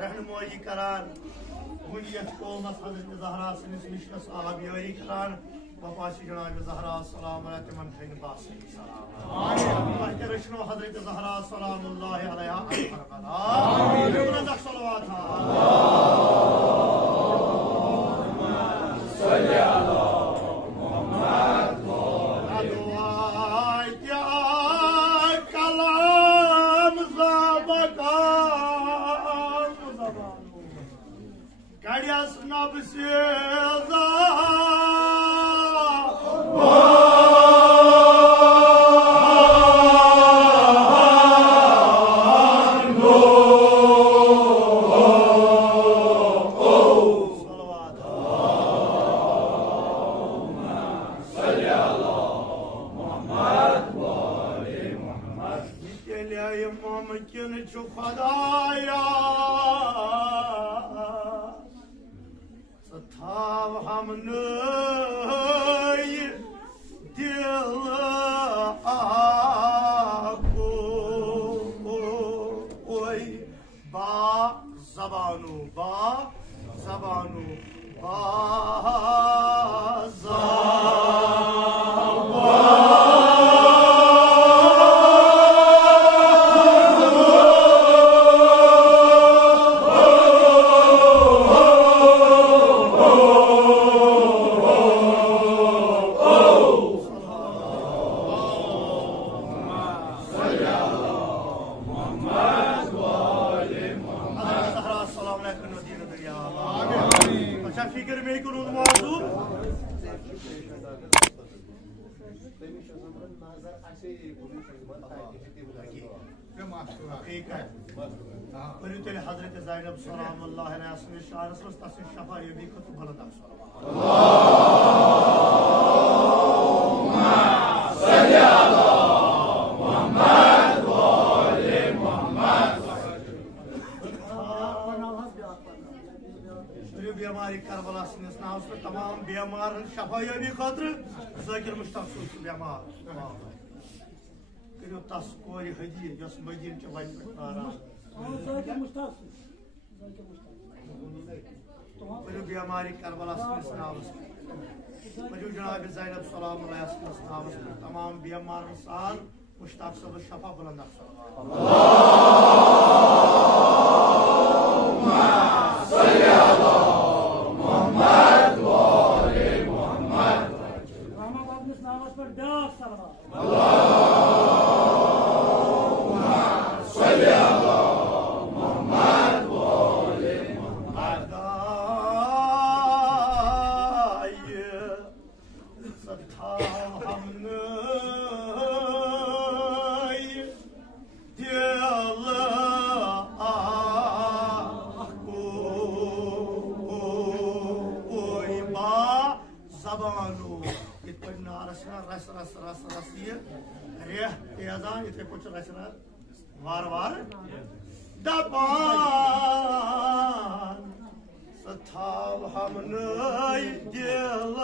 रहनुमाई करान कौमस हजरत ज़हरा सनिस मिशनस आबियारी करान वफासी जनाब ज़हरा सलाम तिमन खैन बास सलाम रचनो हजरत ज़हरा सलामुल्लाहि अलैहा बीमारी करबला जनाब ज़ैनब सलाम तमाम बीमार साल मुश्ताक सब शफा बुलंद वार वार दबान सथाव हम नई दिल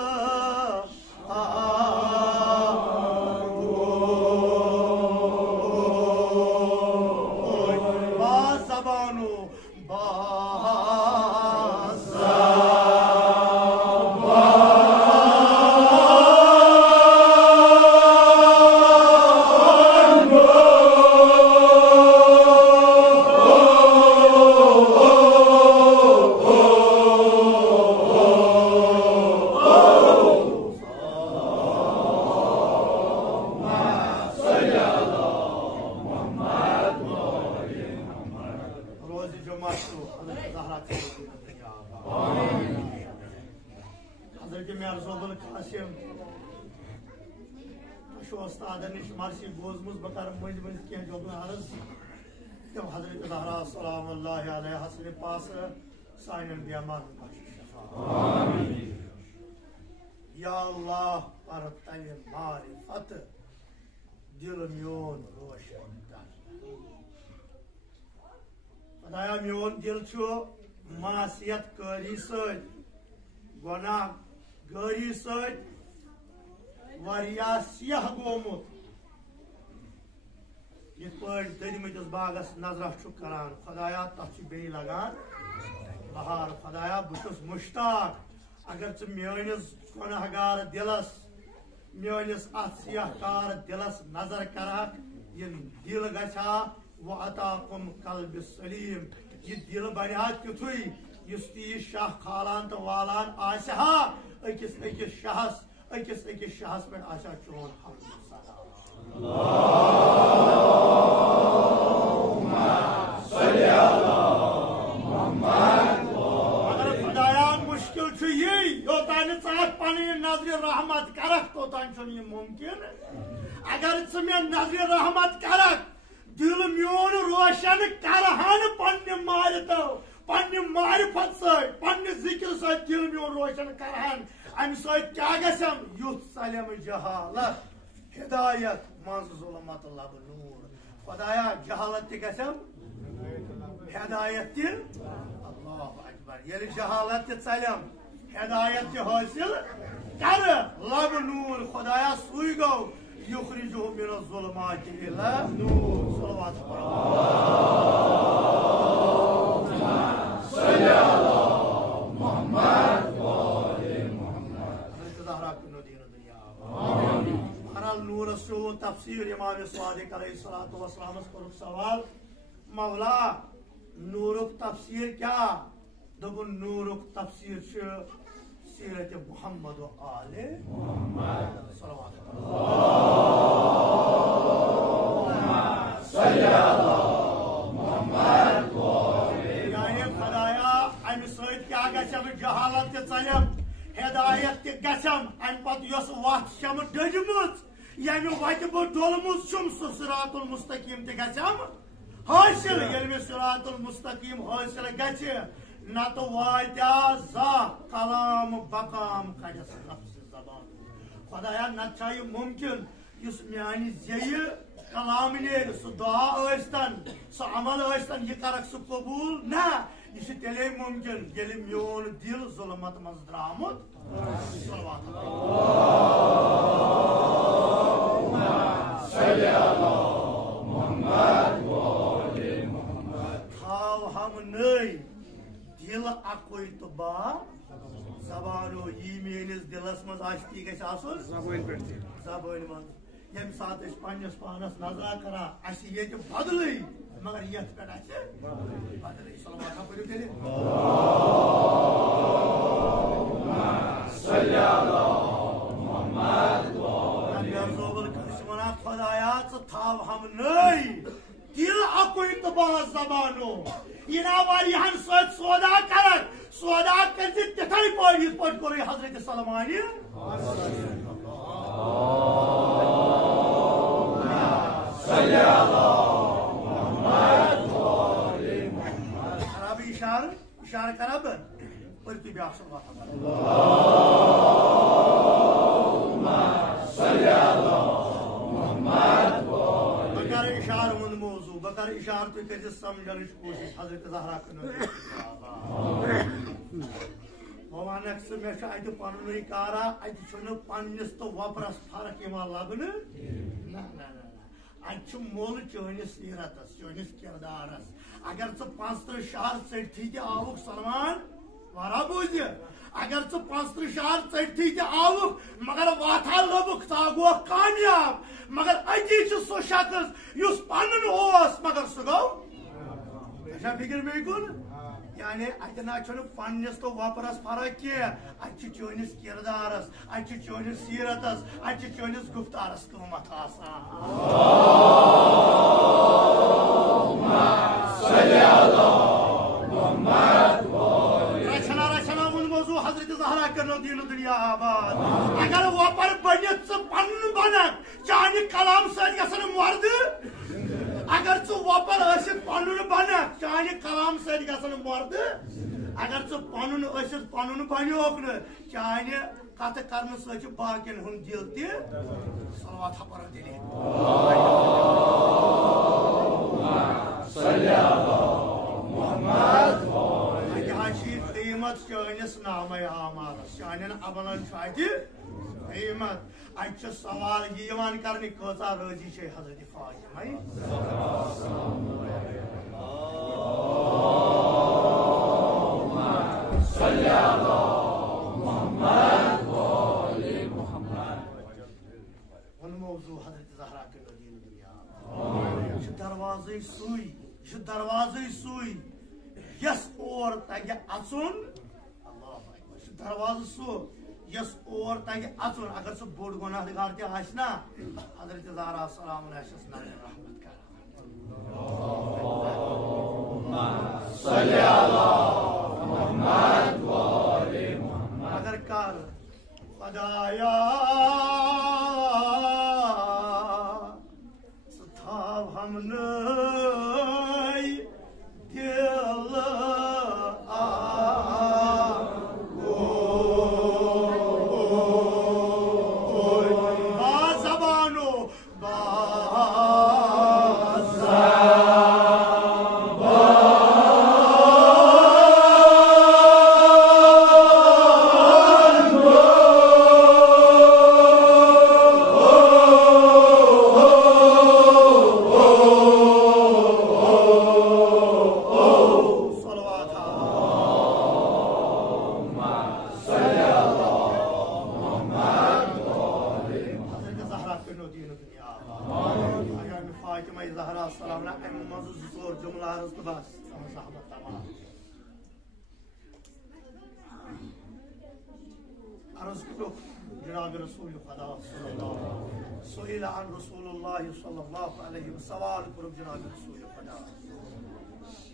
बा जबानो बा उस्ताद निश मर्सी बोजमुज बह कर मज मज कह जुम्मे अर्ज तम हजरत ज़हरा सलामुल्लाह अलैहा हसन पास साइन बेमान या अल्लाह पर तल मारिफत दिल म्योन रोशन कर खुदाया म्योन दिल मासियत कारी गुनाह गारी सियाह गोमुत ये ददमतिस बागस नजर करान खुदाया तथ बे लगान बहार खुदाया बहुत मुश्ताक अगर चे मेनिस गुनहगार दिलस मेनिस अत सियाहकार दिलस नजर करक ये दिल गछा वो अताकुम कल्ब सलीम ये दिल बना तुथुई युस ती शाह खालान तो वालान आशहा अकिस अकिस शाहस पे आशा चोन अगर खुदाया मुश्किल ये योतान पन नजर रहमत करक तोतान मुमकिन अगर मे नजर रहमत करक दिल म्योन रोशन करहन पन्ने मारितो पन्ने मारिफत सन्ने जिक्र दिल म्योन रोशन करहन अम क्या गम युथ सलम जहालत हिदायत मज जुलमत लब नूर खुदाया जहालत गम हिदायत अल्लाह अकबर ये जहालत सलम हिदायत हासिल कर लब नूर खुदाया सुई गो युखरिजु मिन ज़ुलमात इला नूर सल्लल्लाहु नूर तफसीर इमाम सादिक अलैहिस्सलातु वस्सलाम कोरुक सवाल मौला नूरुक तफसीर क्या दोबुन नूरुक तफसीर सीरत मुहम्मद व आले मुहम्मद यानी खुदाया अम सत क्या गम जहालत चलम हिदायत गम अम पत वत शम डजमुत यमि वत बह डोलमुत सिरातुल मुस्तकीम गम हासिल ये सिरातुल मुस्तकीम हासिल गछ न तो वात्या जा कलाम बकाम खड़स नफ्स जबान खुदाया न मुमकिन इस म्यानि जे कलाम ने सह दुआ स्तन सह अमल स्तन यह कर सह कबूल ना यह तेले मुमकिन ये मोन दिल जुलमत मज द्रामुत थाव हम नई दिल अकोई तो बा जबानो यी मेनिस दिलस मज आशती गछ आसुन जबान मज यम सात पन्नस पानस नजरा करा अस ये बदल मगर यथ पे बदल सलवात पढ़ो तेरे खुदाया थाव हम नई दिल अकोई तो बा जबानो यह वारियान सौदा कर सौदा कर तिथे पे कोर हजरत सलमान खराब इशार करब और ब्या इशार वो मौजू बकर इशार तुम कर समझन कोशिश हजरत ज़हरा वनक सह मे पन कारा पन्नस तो वपरस फर्क लबन अत मोल चनिस सीरतस चनिस किरदारस अगर 50 शहर चटथी आवुक सलमान वारा बोझ अगर 50 शहर चटथी आवुक मगर वाथा लबुक गो कामयाब मगर अति सो शख्स युस पन्न मगर सह गो फिक्र मे कुन यानी अतना पन्नस तो वपरस फर्क कह अत चनिस किरदारस अत चनिस सीरतस अत चनिस गुफ्तारस कीमत रचना रचना वो मौजू हजरत ज़हरा कर दीन दुनिया आबाद अगर वपर अगर च पनुन बनियोक न चाहे कत कर बाकिन हुन दिल तलवात पर दिल कीमत चानिस नाम आमालस चान अमलन कीमत अत सवाल यह कर कचा राजी हजरत फातिमा मौजू हजरत ज़हरा के दुनिया दरवाजे सुई यस और तगे अचुन दरवाज सो यस और तगे अचुन अगर सह बोड़ गुनाहगार तह आसना हजरत ज़हरा सलाम रहमत कर अगर कर खुदाया थाव हम दिल बाज़बानो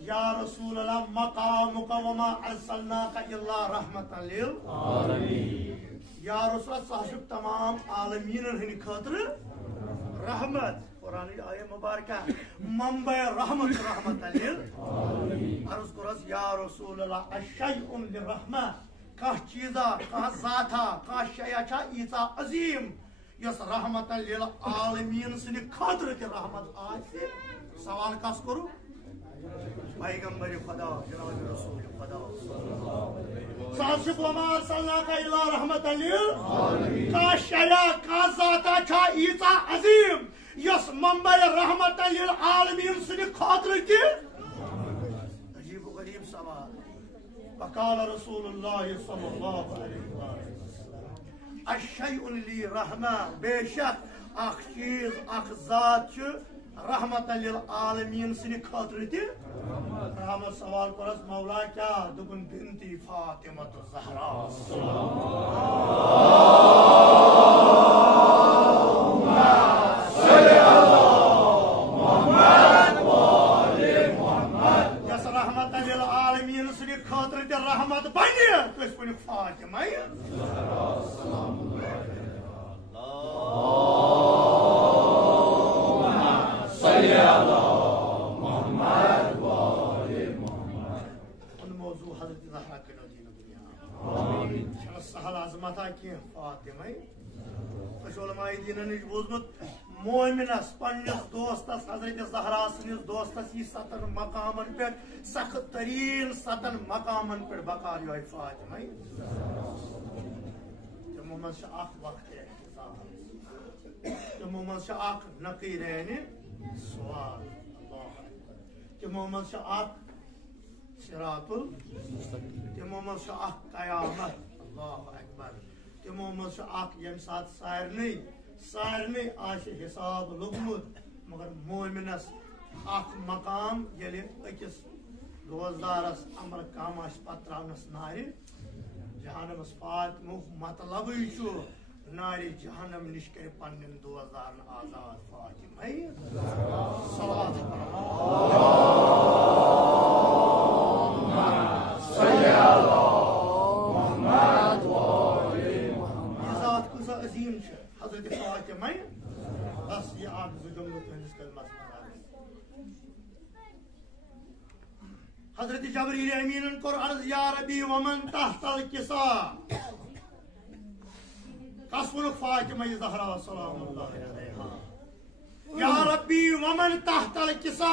या रसूल अल्लाह मकामुका वमा अर्सलनाका इल्ला रहमतन लिल आलमीन या रसूल साहब तमाम आलमीन हन खातिर रहमत कुरान आयत मुबारका मंबे रहमत रहमतन लिल आलमीन अर्ज करस या रसूल अल्लाह अशयउन लिरहमा का चीजा का जाता का शया छा ईसा अजीम यस रहमतन लिल आलमीन सिन खातिर के रहमत आसे सवाल कस करू पैगंबर खुदा जनाब रसूल खुदा साहब वमा सल्लल्लाहु इला रहमतन लिल आलमीन का शया का जाता छा ईसा अजीम यस मंबे रहमतन लिल आलमीन सिन खातिर के अजीब गरीब सवाल वकाल रसूलुल्लाह सल्लल्लाहु अलैहि वसल्लम अशयउन लि रहमा बेशक अख चीज अख जात रहमतन लिल आलमीन सिन खातिर ते रहमत सवाल करस मौला क्या दुबन बिनती फातिमा ज़हरा यस रहमतन लिल आलमीन सिन खातिर ते रहमत बने तो इस पर फातिमा मोमिनस पन्नस दोस्तस हजरत ज़हरा सनिस दोस्तस यह सतन मकामन पे सख्त तरीन सतन मकामन पे बकार यो फातिमा तमो मज वक्त तमो मज नकीरैन सवाल तमो मज सिरातुल तमो मज कयामत अल्लाहु अकबर तमो मज यम सात सारने हिसाब लोगमुत मगर मोमिनस मकाम ये अकिस रोजदारस अमल कम पत त्रवनस नार जहनमस फातिमा मतलब नार जहनम निश कर पन्न रोजदार आजाद फातिमा अजीम हजरत फातिमा बस ये आप जुमलों हजरत जबरील अमीन को अर्ज या रबी वमन तहतल किसा कसमुल फातिमा ज़हरा सलामुल्लाह अलैहा या रबी वमन तहतल किसा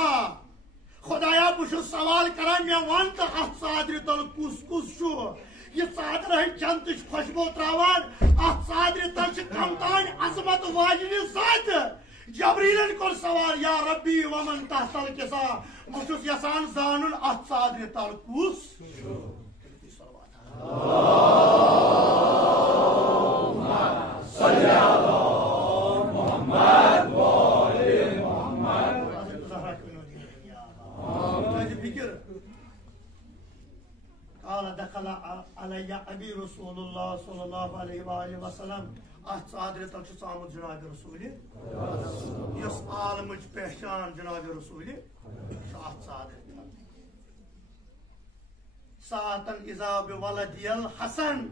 खुदाया बुश सवाल करान मे वन तो अत सादर तल कुस कुस छु ये सादर है जंत खुशबू त्रावान अत सादर तल कमतान अजमत वाजिन ज़ात जबरीलन को सवाल या रब्बी वमन तहतल किसा मुझुस यसान जानन अत सादर तल कुस सल्लल्लाहु अलैहि मुहम्मद व आले मुहम्मद फिक्र काला दखला अलैया अबी रसूलुल्लाह सल्लल्लाहु अलैहि वसल्लम अत सादर तल सामत जनाब रसूल यस आलमच पहचान जनाब रसूल अत सादर तल सातन इज़ा बिवलदियल हसन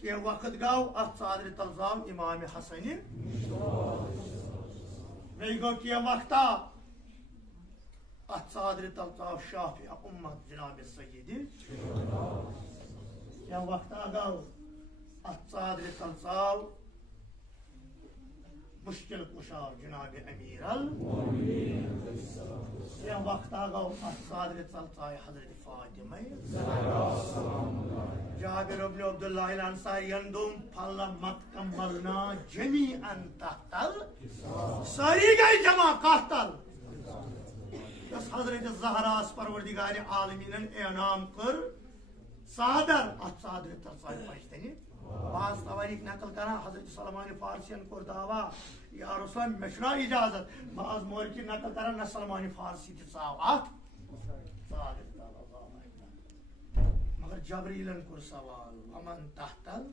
के वक्त गौ अत सादर तल जाव इमाम हसन मे गो के वक्ता अत सादर तल जाव शाफी उम्मत जनाब सय्यदी के वक्ता गौ अत सादर तल जाव मुश्किल कुशार जनाब अमीर अल या वक्त गौ सादर तल हजरत फातिमा जाबिर इब्न अब्दुल्लाह अल अंसारी अंदुम फलमत कमलना जमीअन तहतल सारी गई जमा कहतल यस हजरत ज़हरा परवरदिगार आलमीन एनाम कर सादर अत सादर तल पछतनी बाज तवारीख नकल करा हजरत सलमान फारसियन को दावा या रसूल मेशना इजाजत बाज मोर की नकल करा न सलमान फारसी तिसाव मगर जबरीलन को सवाल अमन तहतल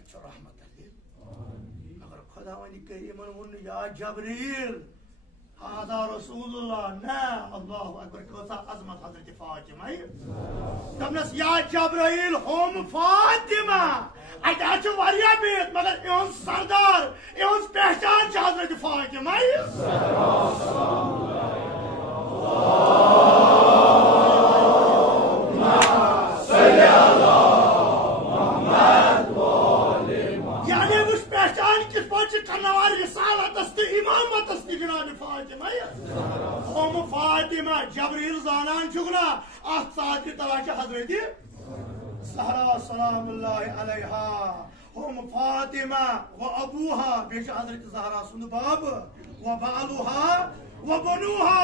अच्छा रहमत अल्लाह अगर खुदा वनी करीमन वन या जबरील हादा रसूलुल्लाह ना अल्लाहु अकबर कोसा अजमत हजरत फातिमा तमनस या जबरील हम फातिमा अटा छु वारिया बेत मगर एन सरदार एन पहचान हजरत फातिमा यानी उस पहचान किस पहुंच करनवार रिसालत अस्ति इमामत अस्ति जनाब फातिमा हम फातिमा जबरील जानान छुगना अत साथ तलाश हजरत ज़हरा सलामुल्लाह अलैहा हम फातिमा व अबूहा बेश हजरत ज़हरा सुन बाब व बालुहा व बनुहा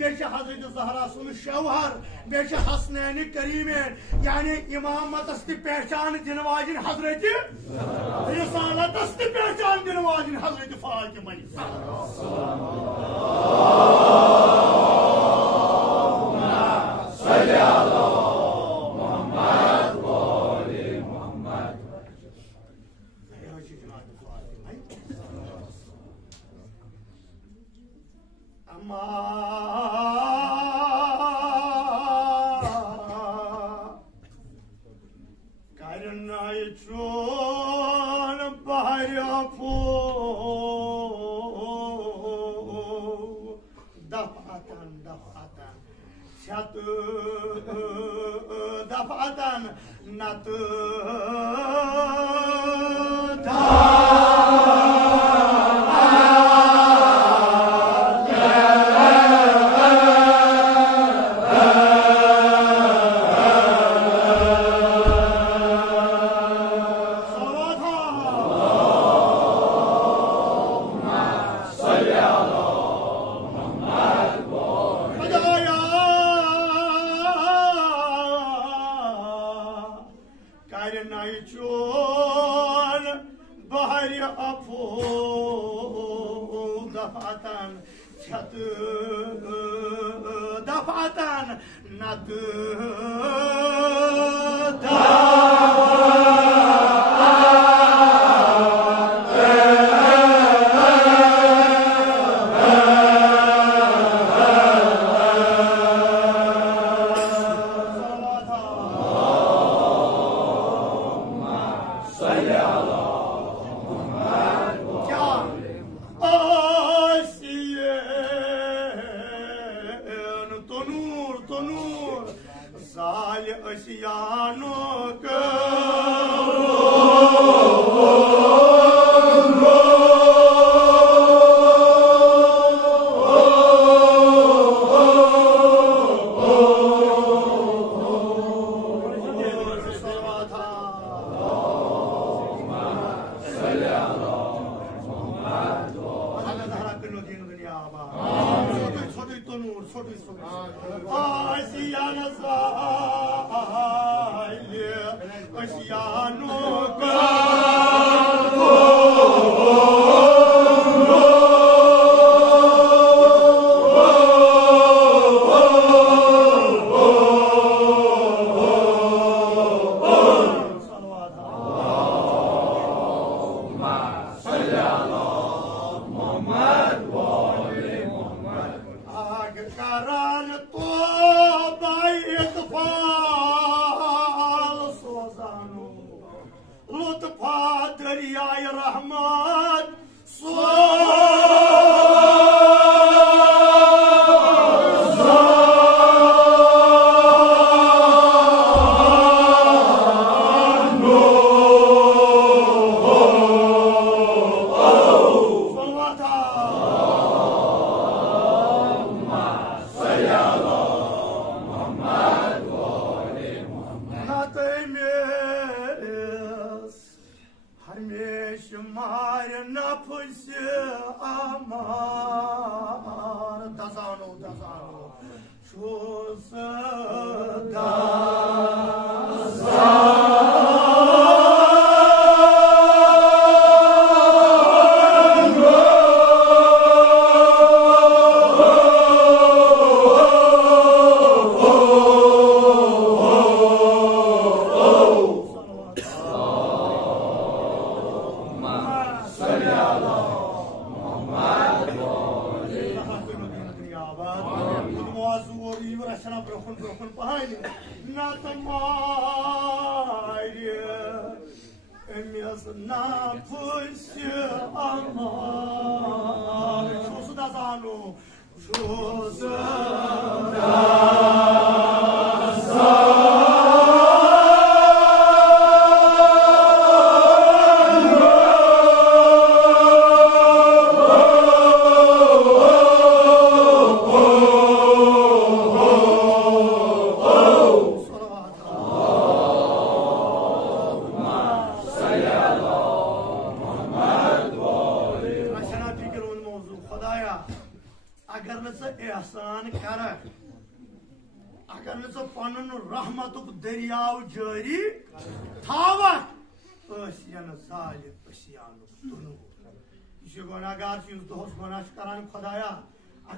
बेश हजरत ज़हरा सुन शौहर बेश हसनैन करीमैन यानी इमामत अस्ति पहचान दिनवाजिन हजरत रिसालत अस्ति पहचान दिनवाजिन हजरत फातिमा दफातन नत दफातन नत Asiyanuk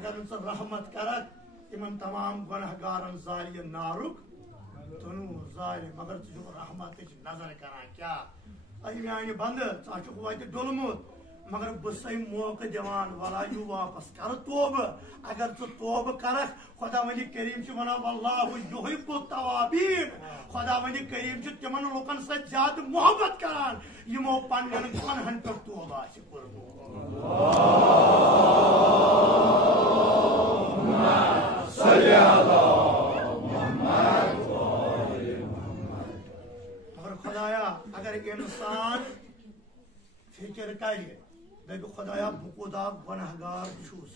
अगर उनसे रहमत करक इमन तमाम गुनहगारन जालिम नारुक तनु जालिम मगर तुझ रहमत नजर करान क्या अय यानी बंद चाचुक वाति डोलमुत मगर बसई मौका दिवान वला यू वापस कर तौब अगर तु तौब करक खुदा वली करीम छ वना वल्लाहु युहिब्बु तवाबीन खुदा वली करीम छ तिमन लोकन से ज्यादा मोहब्बत करान यमो पन्नन गुनहन पर तौबा छ करमु मगर खुदाया अगर इंसान फिक्र करे दे खुदाया बुकुदा गुनहगार छुस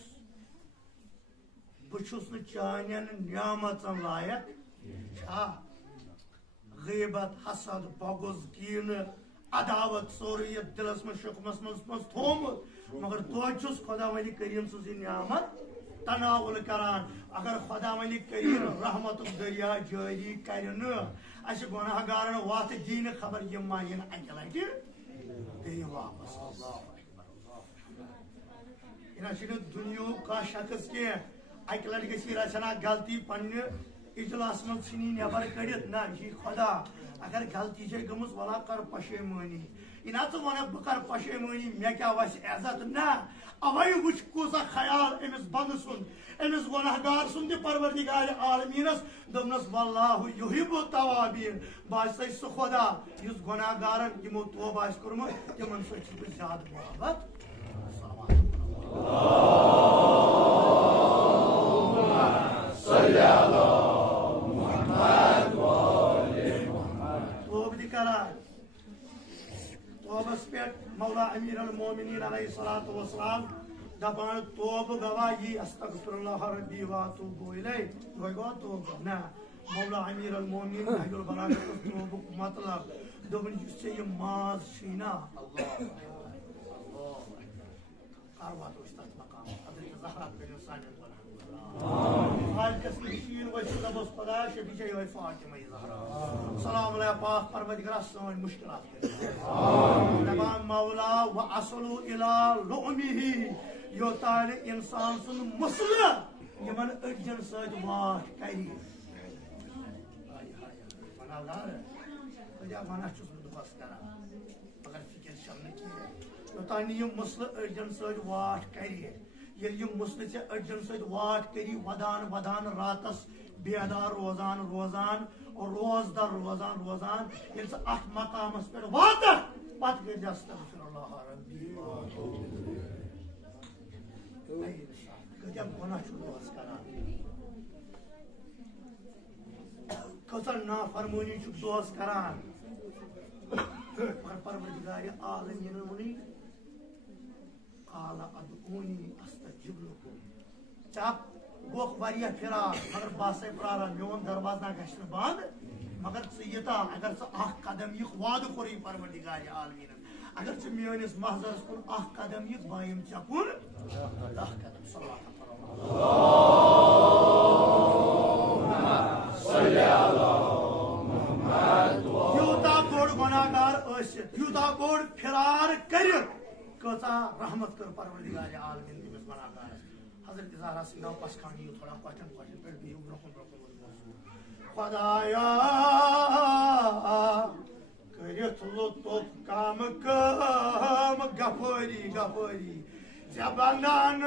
बुछुस न चानियन नियामतन लायक छा गीबत हसद बगुज कीन अदावत सोरी दिलस में शुकमस में थोम मगर तो छुस खुदा वली करीम सुजी नियामत तनावुल करान अगर खुदा वली करीम रहमत दरिया जारी करन अस गुनहगारन वात दीन खबर यमाइन अकलट दे वापस अल्लाह इना छिन दुनिया का शख्स के अकलट गसी रचना गलती पन्ने इजलास में छिनी नेबर कड़ित ना यह खुदा अगर गलती छ गमस वला कर पशेमानी इना तो वन बकर पशेमानी मे क्या वस इज्जत ना अवै वुच कोसा ख्याल एमस बंद सुन एमस गुनहगार सुन परवरदिगार आलमीनस दमनस वल्लाहु युहिब्बु तवाबीन बासै सु खुदा युस गुनहगारन यमो तौबा आस करमु तिमन सु छ ज्यादा मोहब्बत अल्लाहुम्मा सल्ली अला मुहम्मद व आलि अलैहिस्सलातु वस्सलाम दपान तौब गवाही अस्तगफिरुल्लाह रब्बी व अतूबु इलैह गो तौब ना मौला अमीर अल मोमिनीन अहलुल बलागत तौब मतलब दोबन से ये माज शीना अल्लाह कारवा तो इस्तात मकाम हजरत ज़हरा बिन सानिन हाल कसमीन व शुदबस खुदा शबी जय व फातिमा ज़हरा सलाम अलैहि पाक परवरदिगार सोन मुश्किलात तमाम मौला व असलु इला लुमिही योतान इंसान सुन मसला यमन अजन सद वाट करी मनादार या मना चुस दुबस करा अगर फिक्र शमने की योतान ये मसला अजन सद वाट करी ये मसले से अजन सद वाट करी वदान वदान रातस बेदार रोजान रोजान और रोजदार रोजान रोजान ये अठ मकामस पे वाता पत के अस्तगफिरुल्लाह रब्बी जब गुनाह शुरू करा कौन नाफरमानी दोस्त करान परवरदिगार आलमीन वनी काला अदऊनी अस्तजिब लकुम चाप गोख वारिया फिरा मगर बासे प्रारा मोन दरवाजा गशन बंद मगर सयता अगर स आख कदम यख वाद कोरी परवरदिगार आलमीन अगर स मेनिस महजरस कुन आख कदम यख बायम चकुन 10 कदम सल्लल्लाहु यूता बोड़ गुनाहगार यूता बोड़ फिरार कर कचा रहमत कर परवरदिगार आलमीन दिस गुनाहगार हजरत ज़हरा सिंह पसखानी थोड़ा क्वेश्चन पे भी ब्रोकन खुदाया करित लुत्फ काम गफरी गफरी जबानान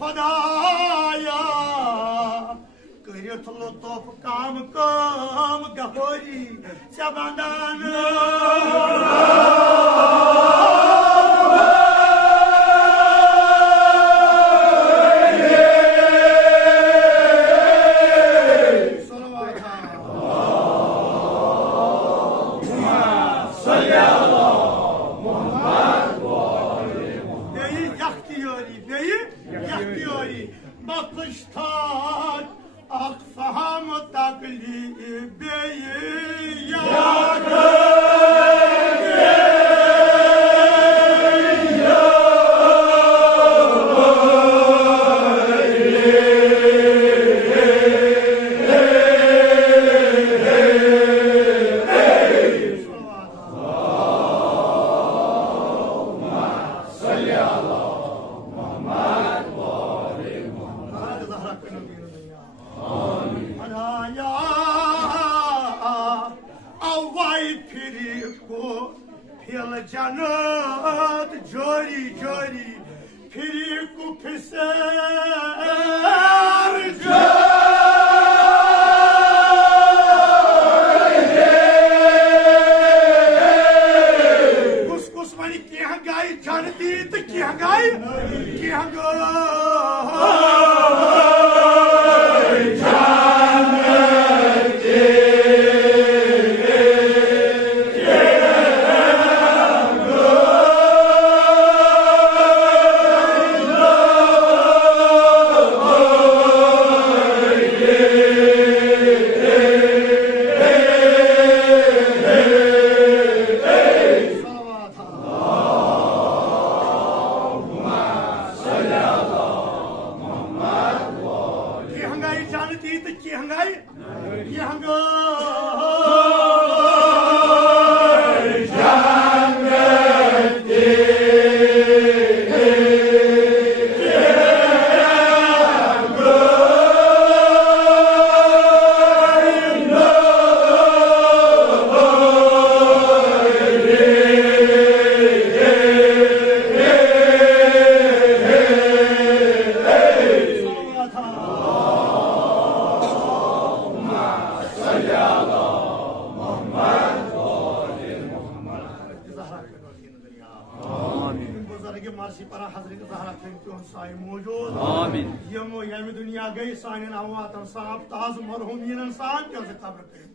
खुदाया करित लुत्फ काम गफरी जबानान कनो दीन दुनिया अनाया अवाई फिरी को फिल जन्नत जोरी जोरी फिरी को फिसर कुस वनी क्या गाय जानती तो क्या गाय साफ ताज मरहूम इंसान के कब्र करीब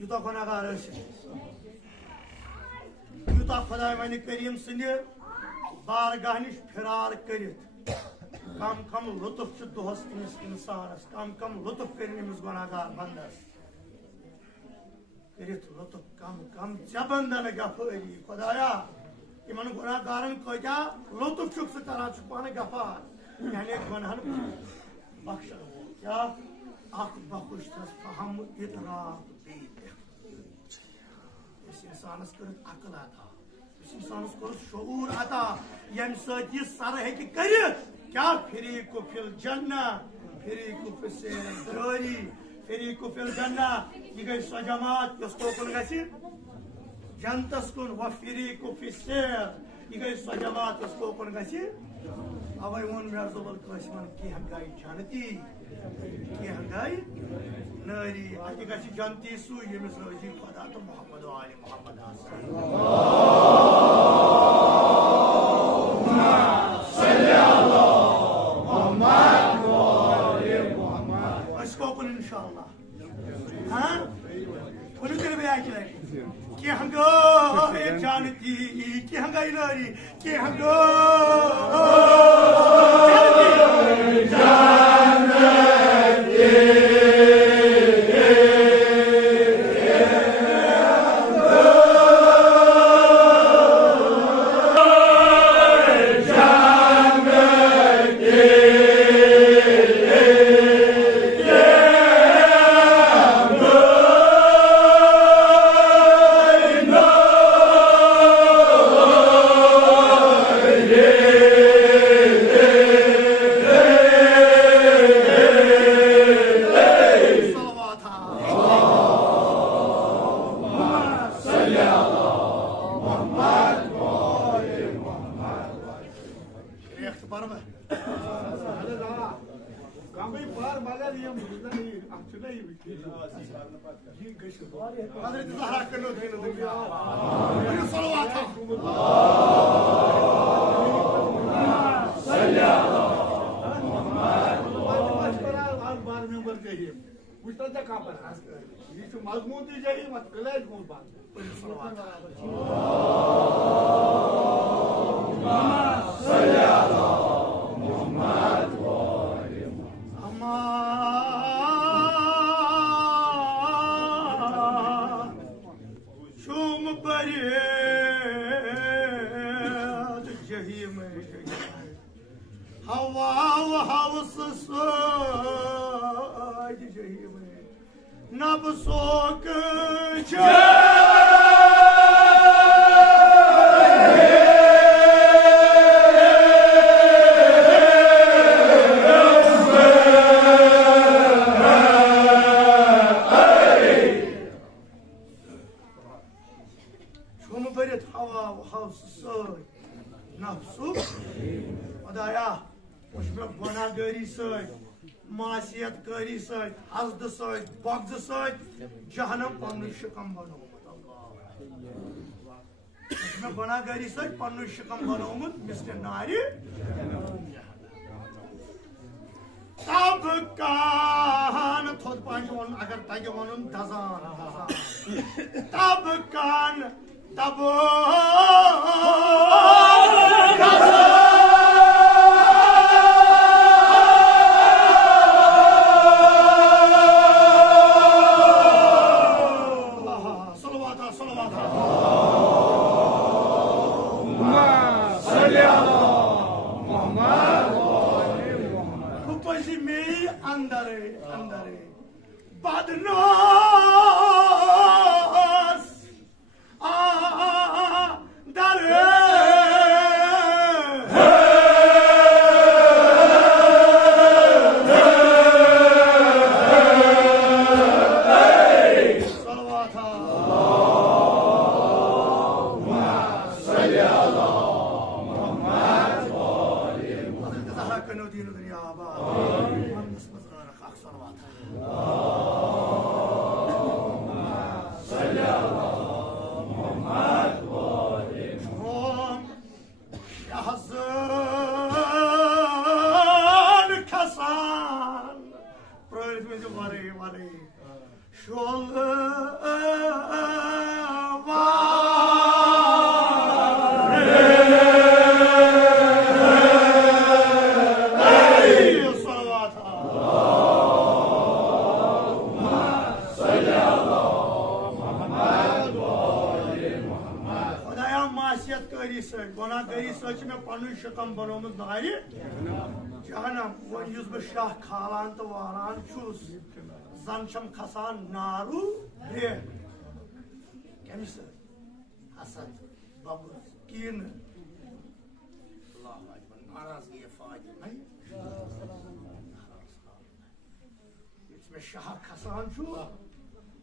यूता गुनाहगार यूता खुदा वन करीम सद बारगाह नश फिरार कर कम कम लुत्फ दोहस अमिस इंसानस कम कम लुत्फ कर गुनाहगार बंदस लुत्फ कम कम जबंदन गफारी खुदाया इन गुनाहगारन क्या लुत्फ सह पान गफार यानी गुनाहन बख्शन वो क्या बखुश फहम इतराक इंसानस कर अकल अता इंसानस कर शऊर अता यम सह सर हेकि कर क्या फरीकु फिल जन्ना फरीकु फिस्सेरी फरीकु फिल जन्ना यह गई सो जमात यस कोकुन गसि जन्नतस कुन व फरीकु फिस्सेर यह गई सो जमात यस कोकुन गसि अवै वोन मेरजुल कसमन की हंगाई जानती की हंगाई नारी अति गसि जानती सु यमिस रोजी खुदा तो मोहम्मद व आले मोहम्मद इंशाअल्लाह हाँ थोड़ी देर में आके कि हंगो जानती कि हंगाई नारी कि हंगो मजमून नफ्सोक मासियत करी हसद बगद जहनम पन्न शिकम बनोमुत गुनाहगारी पन्न शिकम बनोमुत मिस्टर नारी तब कान थोद पांच वन अगर तगे वनुन दजान तब कान तब शिकम बनोमुत नारी जहनम वन युस बह शाह खालान तो वारान छुस जन छम खसान नारू ब्रे कमिस हसद बबुल कीन अल्लाह अकबर नाराजगी फायदे नहीं इसमें शाह खसान छु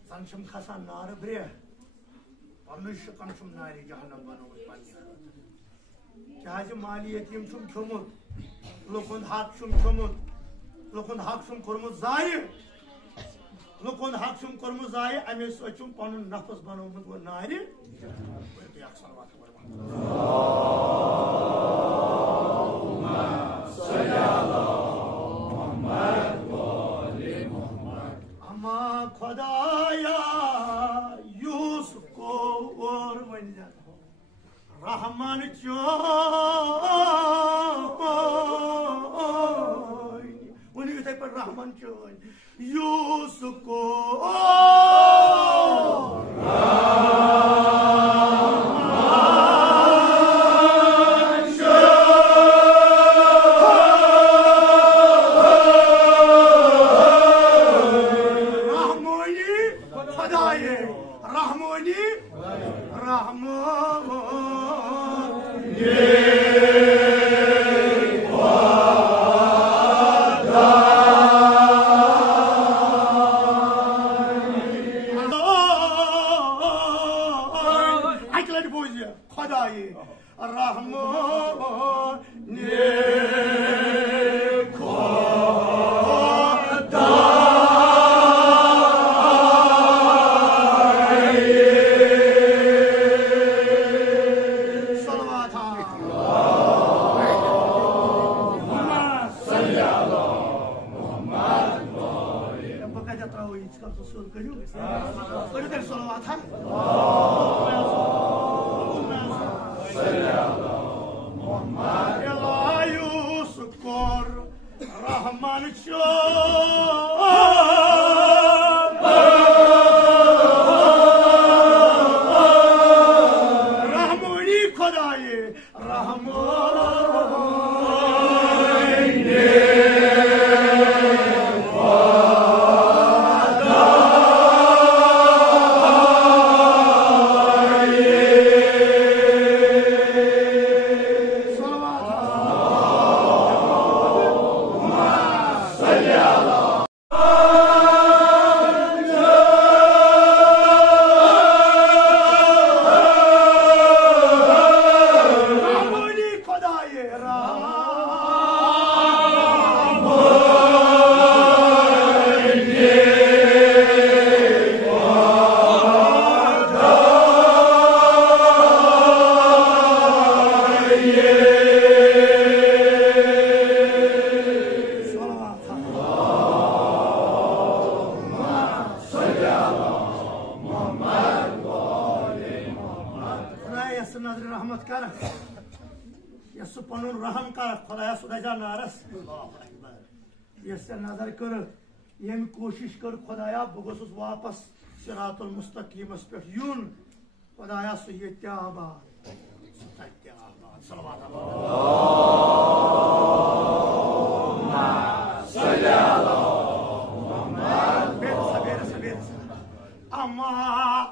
जन छम खसान नारू ब्रे पन्न शिकम छम नारी जहनम बनोमुत पन्ने क्या मालियत खोमुत लुकन हक खोमुत लुकन हक कोर्मुत जाय लुकन हक कोर्मुत जाय अमे सम पन नफस बनोमुत वो नारि अमा खुदाया यूसुफ को और रहमान चोन थे पर रहमान चोन यूसुफ को नजर रहमत कर यस पन रहम कर खुदाया सुधा नारस यस नजर कर यम कोशिश कर खुदाया बह गोसुस वापस सिरातुल मुस्तकीमस पे यून खुदाया सह ये आबाद सलवात अमा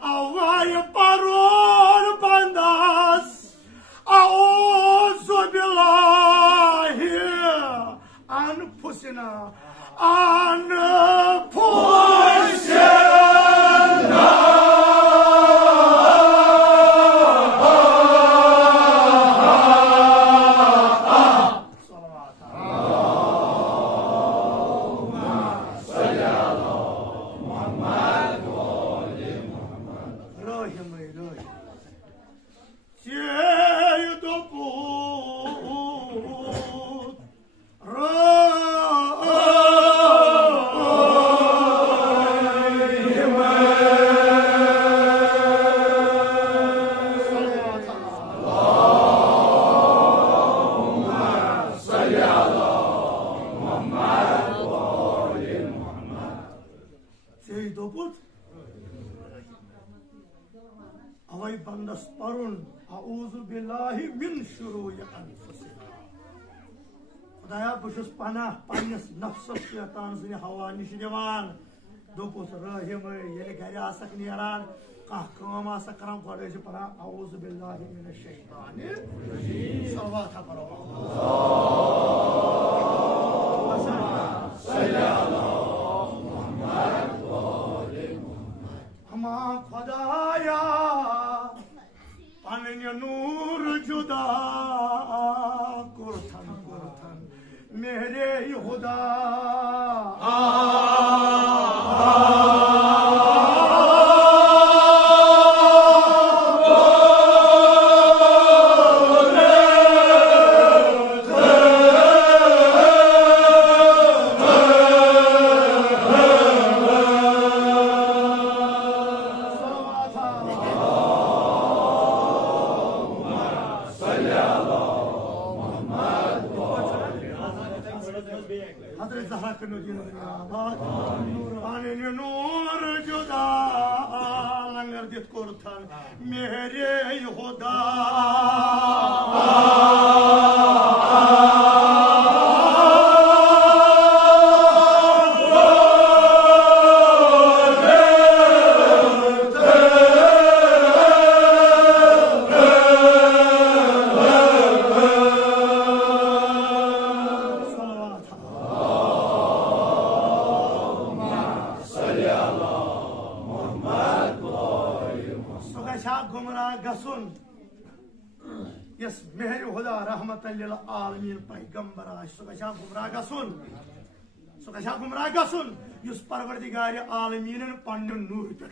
अवाय परोर बंदास औज़ु बिल्लाहि अनफुसिना अवै बंदस परुन औज़ु बिल्लाहि मिन शुरूरि अनफुसिना खुदाया बहुस पनाह पन्निस नफ्सस शैतान सनि हवा निश दिवान दोपुस रहीम ये घर आसक नेरान कह काम आसक करान गड ज परा औज़ु बिल्लाहि मिनश शैतानिर रजीम सलवात परो हमा खुदाया पन्न नूर जुदा कुरथन कुरथन मेरे खुदा हज़रत ज़हरा के नूर नूर जुदा लंगर दित कुरथन मेरे खुदा गुमराह गसुन यस मेहर खुदा रहमतल लिल आलमीन पैगंबर सह गुमराह गसुन युस परवरदिगार आलमीन पन्न नूर पे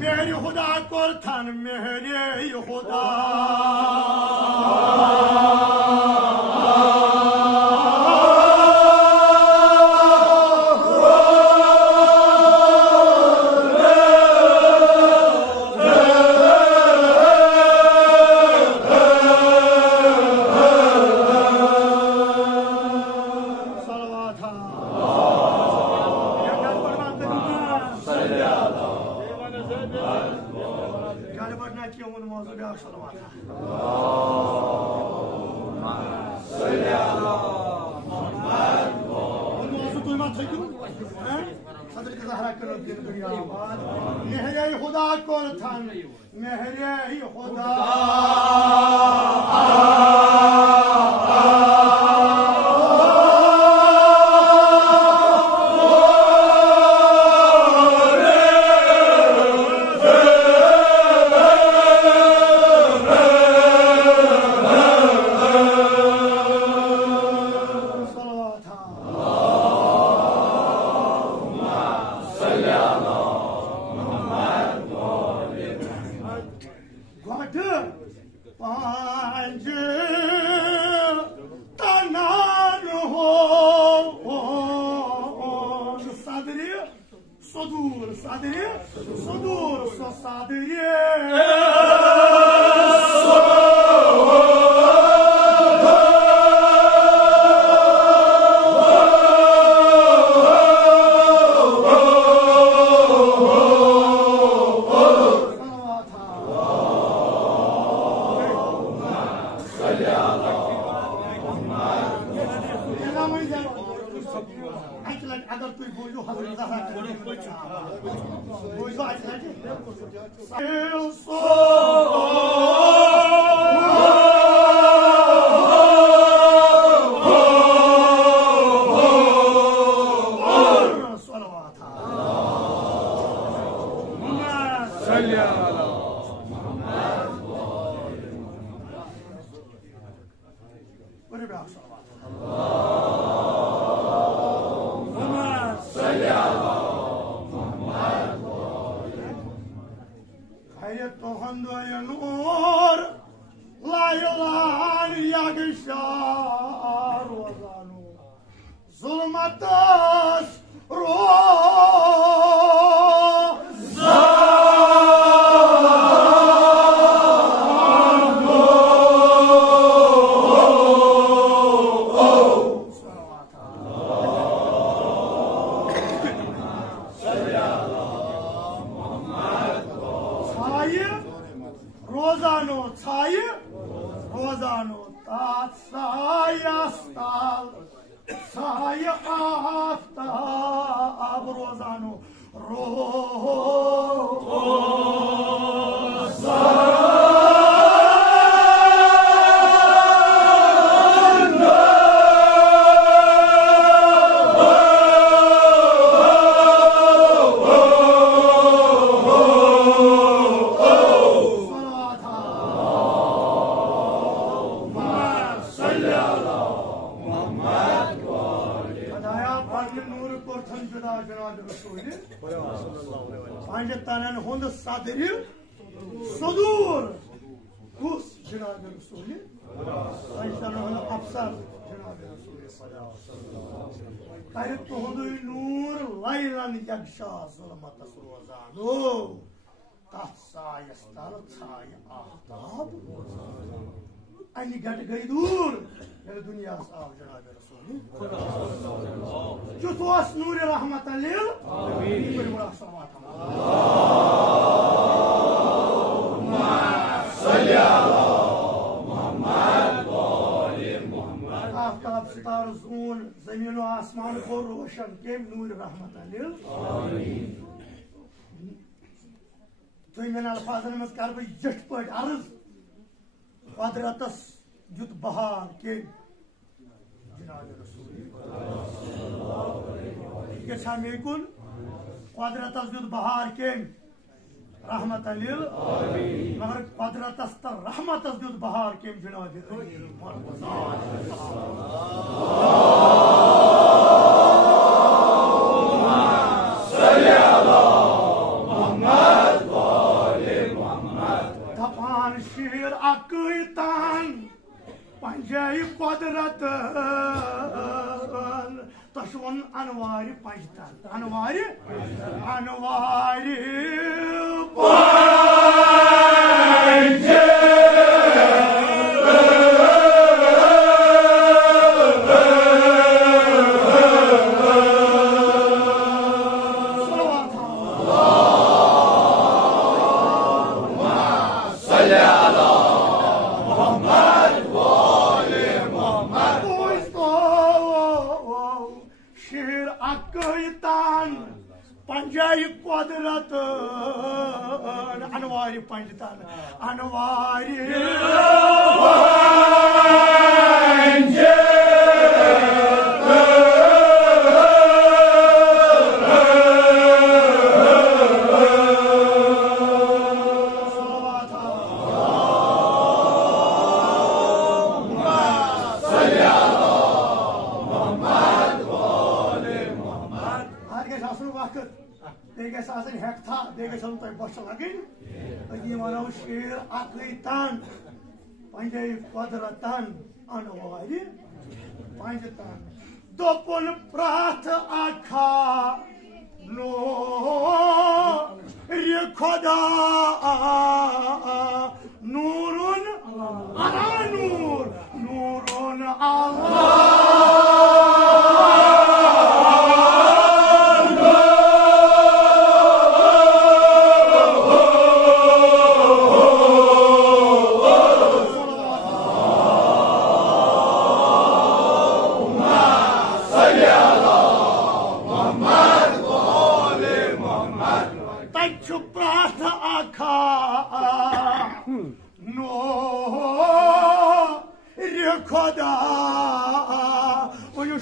मेहर खुदा कोरथन मेहर खुदा मेहर खुदा कोरथन मेहर खुदा अगर तुम बोलो हजरत ज़हरा बोलो अन्य घट गई दूर दुनिया साफ जनाब रसूल जो तो नूर रहमत लिल आफ्ताब सितार जून जमीन आसमान को रोशन के नूर रहमत लिल अल्फाजन मज कर यठ पे अर्ज कुदरतस युत बहार के जनाब रसूल मे कुन कुदरतस युत बहार के रहमत लिल मगर कुदरतस तो रहमतस युत बहार के जनाब पंजाई कुदरत तशवन अनवारी पंजतन अनवारी अनवारी पंजाई कुदरत अनवारी पंजतन अनवारी हेक था देखे तुम बस लगन वनो शेर अकन पंजे कुदरतन अनवारी पंजतन दोपन प्राथ आखा नो ये खुदा नूरुन अला नूर नूरुन अल्लाह Allah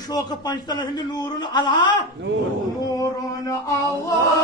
शोक पंचतन हिंद नूरुन अला नूरुन अला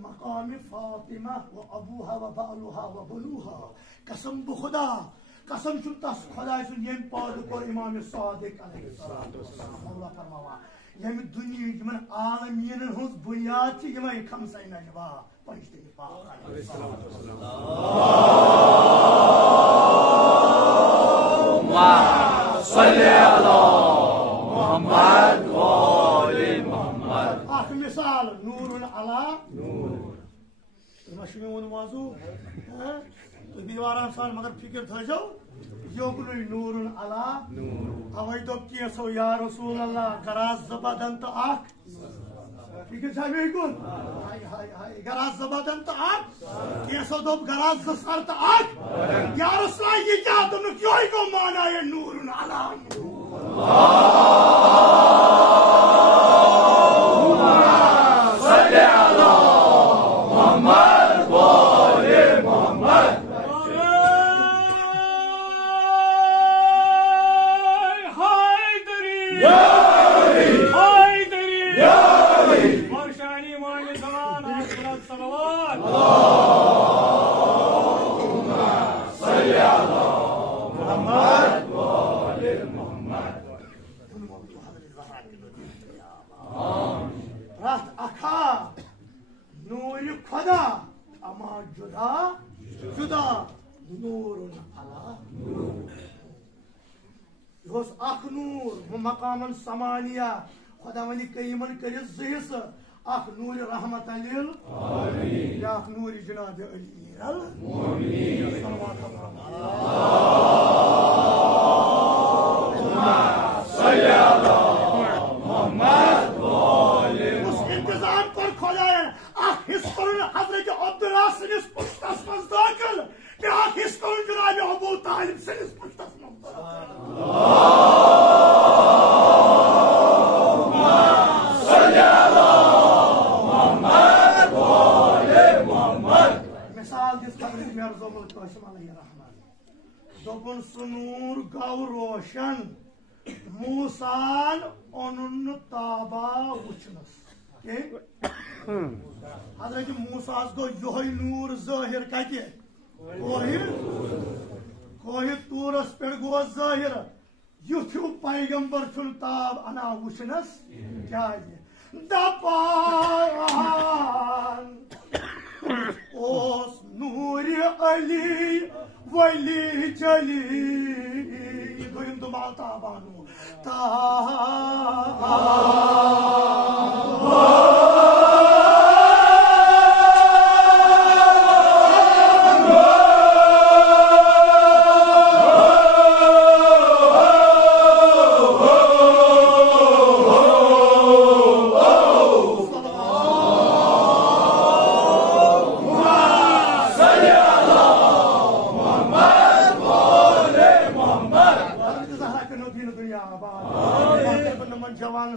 मकाम फातिमा व अबूहा व बालुहा व बलूहा कसम बुखुदा कसम तस खुदा यम पाद कोर इमाम सादिक अलैहिस्सलाम फरमावा यम दुनिया यमन आलमीन हुज बुनियाद छ यमय खमसै नजवा पंचतन पाक अलैहिस्सलाम सल्ली अला मुहम्मद व आले मुहम्मद आख मिसाल नूरुन अला नूर मशमून मौजू तो दीवारान सान मगर फिक्र थो योगुन नूरुन अला अवै दोप केसो या रसूल अल्लाह गराज जबदंत आख फिक्र छ बेगुन हाय हाय हाय गराज जबदंत आख केसो दोप गराज सरत आख या रसूल ये क्या तुम क्यों को माना ये नूरुन अला सल्ली अला मुहम्मद जुदा नूरुन अला नूर अख नूर मकामन समानिया खुदा वनी कईमन करिस जिस अख नूर रहमत लिल आमीन या अख नूर जनाब अली अल मुमिनीन सल्ली अला मुहम्मद व आले उस इंतजाम पर खुदा अख हिस करुन हजरत अब्दुल्लाह सिनिस पुश्तस मज दाखिल क्या हिस करुन जनाब अबू तालिब सिनिस पुश्तस मज सल्ली अला मुहम्मद व आले मुहम्मद मिसाल दिस कबरी में अर्जुल कासिम अलैहि रहमान दोपन सुनूर गौ रोशन मूसान ओनुन ताबा वुचनस के हजरत मूसा गो योह नूर जाहिर कते कोहि तूरस पे गो जाहिर युथु पैगंबर छुन ताब अना वुचनस क्या दपान ओस नूर अली वली चली दोयम दुमाल ताबानु ता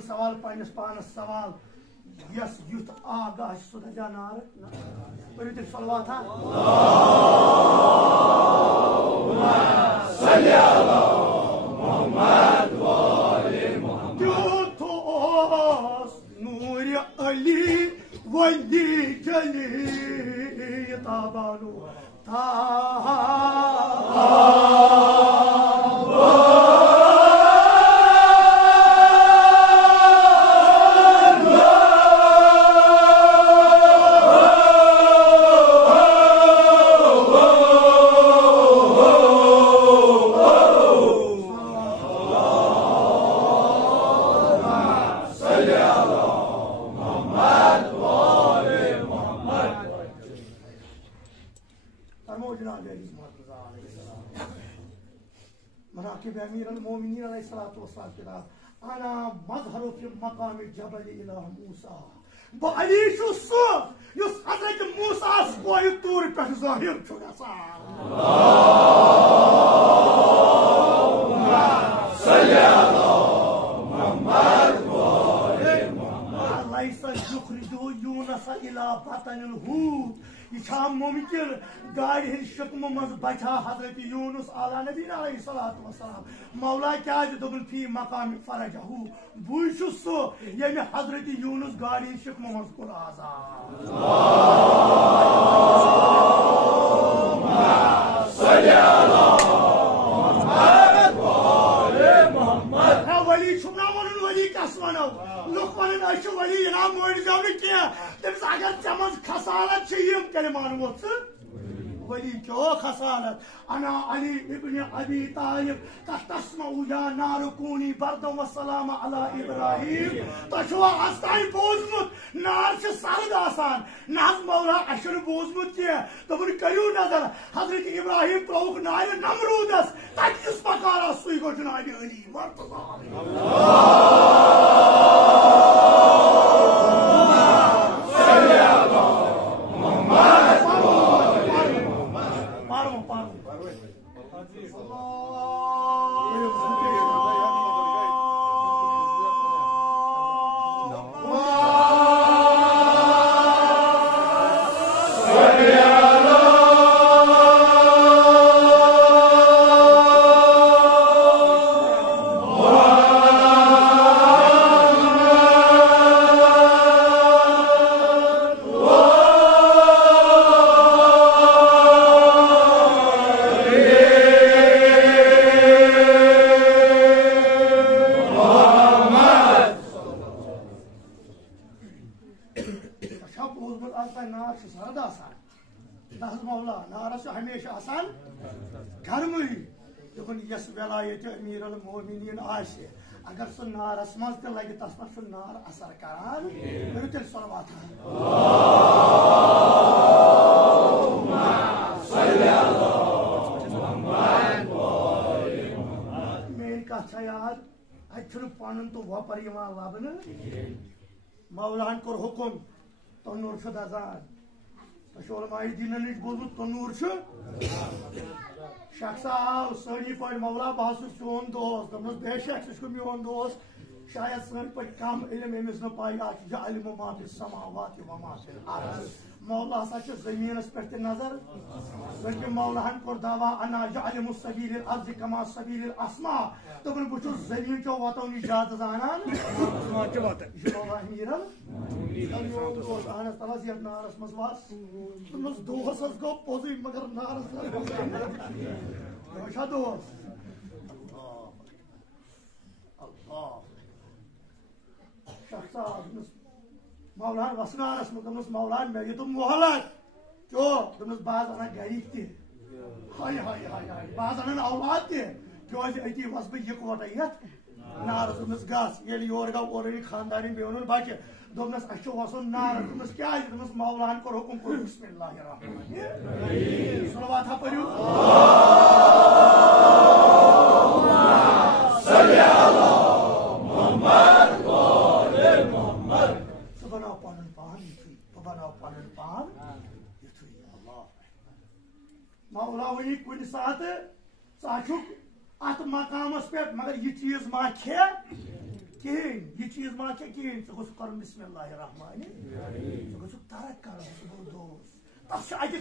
सवाल पानस पानस सवाल यस युथ आगाह सुधा जानार परित सलवात सल्ली अला मुहम्मद व आले मुहम्मद युथ नूर अली वली जली ताबानु ता Ana mazharu fi makami Jabal ilah Musa. Bu Ali şusu, yus Hazreti Musa skoyu tur pe zahir chu gasan. Allahumma salli ala Muhammad wa ali Muhammad. Laysa yukhridu Yunus ila batanil hud. İçam mümkün gayri şıkmımız baca Hazreti Yunus ala Nebine aleyhissalatu vesselam. Mevla kâzi dobul fi makam faracahu. Bu şusu yani Hazreti Yunus gayri şıkmımız kur azam. Allahumma salli ala Muhammed ve ali Muhammed. Ha veli çumnamanın veli kasmanav. Lokmanın aşı veli inam mu'rizavlı ki. Demiz agar çamaz kasalat şeyim kelimanım olsun. Veli ki o kasalat. Ana Ali İbni Abi Talib. Tahtasma'u ya narukuni bardan ve salama ala İbrahim. Taşıva hastayı bozmut. Narşı sarı da asan. Naz Mevla aşırı bozmut ki. Da bunu kayıyor nazar. Hazreti İbrahim tavuk naili namrudas. Tak ismakara suyu koçun Ali Ali. Martıza. Agar su nar asmaz te lagi tasma su nar asar karan beru tel salawat Allahumma salli ala Muhammad wa ali Muhammad. Men kaçayat açır panın to vaparima labını Mevlan kor hukum tonur şu dazan Şolmayı dinleniş bozut tonur şu Şahsa sani par Mevla bahsu son dost damız beş şahs şu miyon dost şayet sani par kam ilim ne payya ki alimu ma fis semavati ve ma fil ard Mevla saçı zeminas per nazar çünkü Mevla'nın kor dava ana ja'alimus sabilil ardi kama sabilil asma tabun bu şu zemin ki vatani icad zanan asma vat Allah miral dost ana tavaziyat naras mazwas biz dohasız gop pozu magar naras Yaşa dost. Allah. Şahsa ağzımız Mevla'nın vasına arasındığımız Mevla'nın mevcudu muhallat. Çoğumuz bazana garipti. Hay. Bazanın avlattı. Gözü eti vasbı yıkıvatayat. Narasımız gaz. Yeli yorga orayı khandarin beyonun bakı. Domnas aşçı vasın narasımız kâ yıkımız Mevla'nın kor hukum kor. Bismillahirrahmanirrahim. Salavat hapırıyor. Salli ala Muhammad ve ali Muhammad. Subhana panın pan yutui. Subhana panın pan yutui. Allah. Mevla kuni saatı saçuk at makamız pe magar ye चीज माखे कहीं ये चीज माखे कहीं तो कुछ कर बिस्मिल्लाहिर्रहमानिर्रहीम तो कुछ तरक कर दोस्त तस अति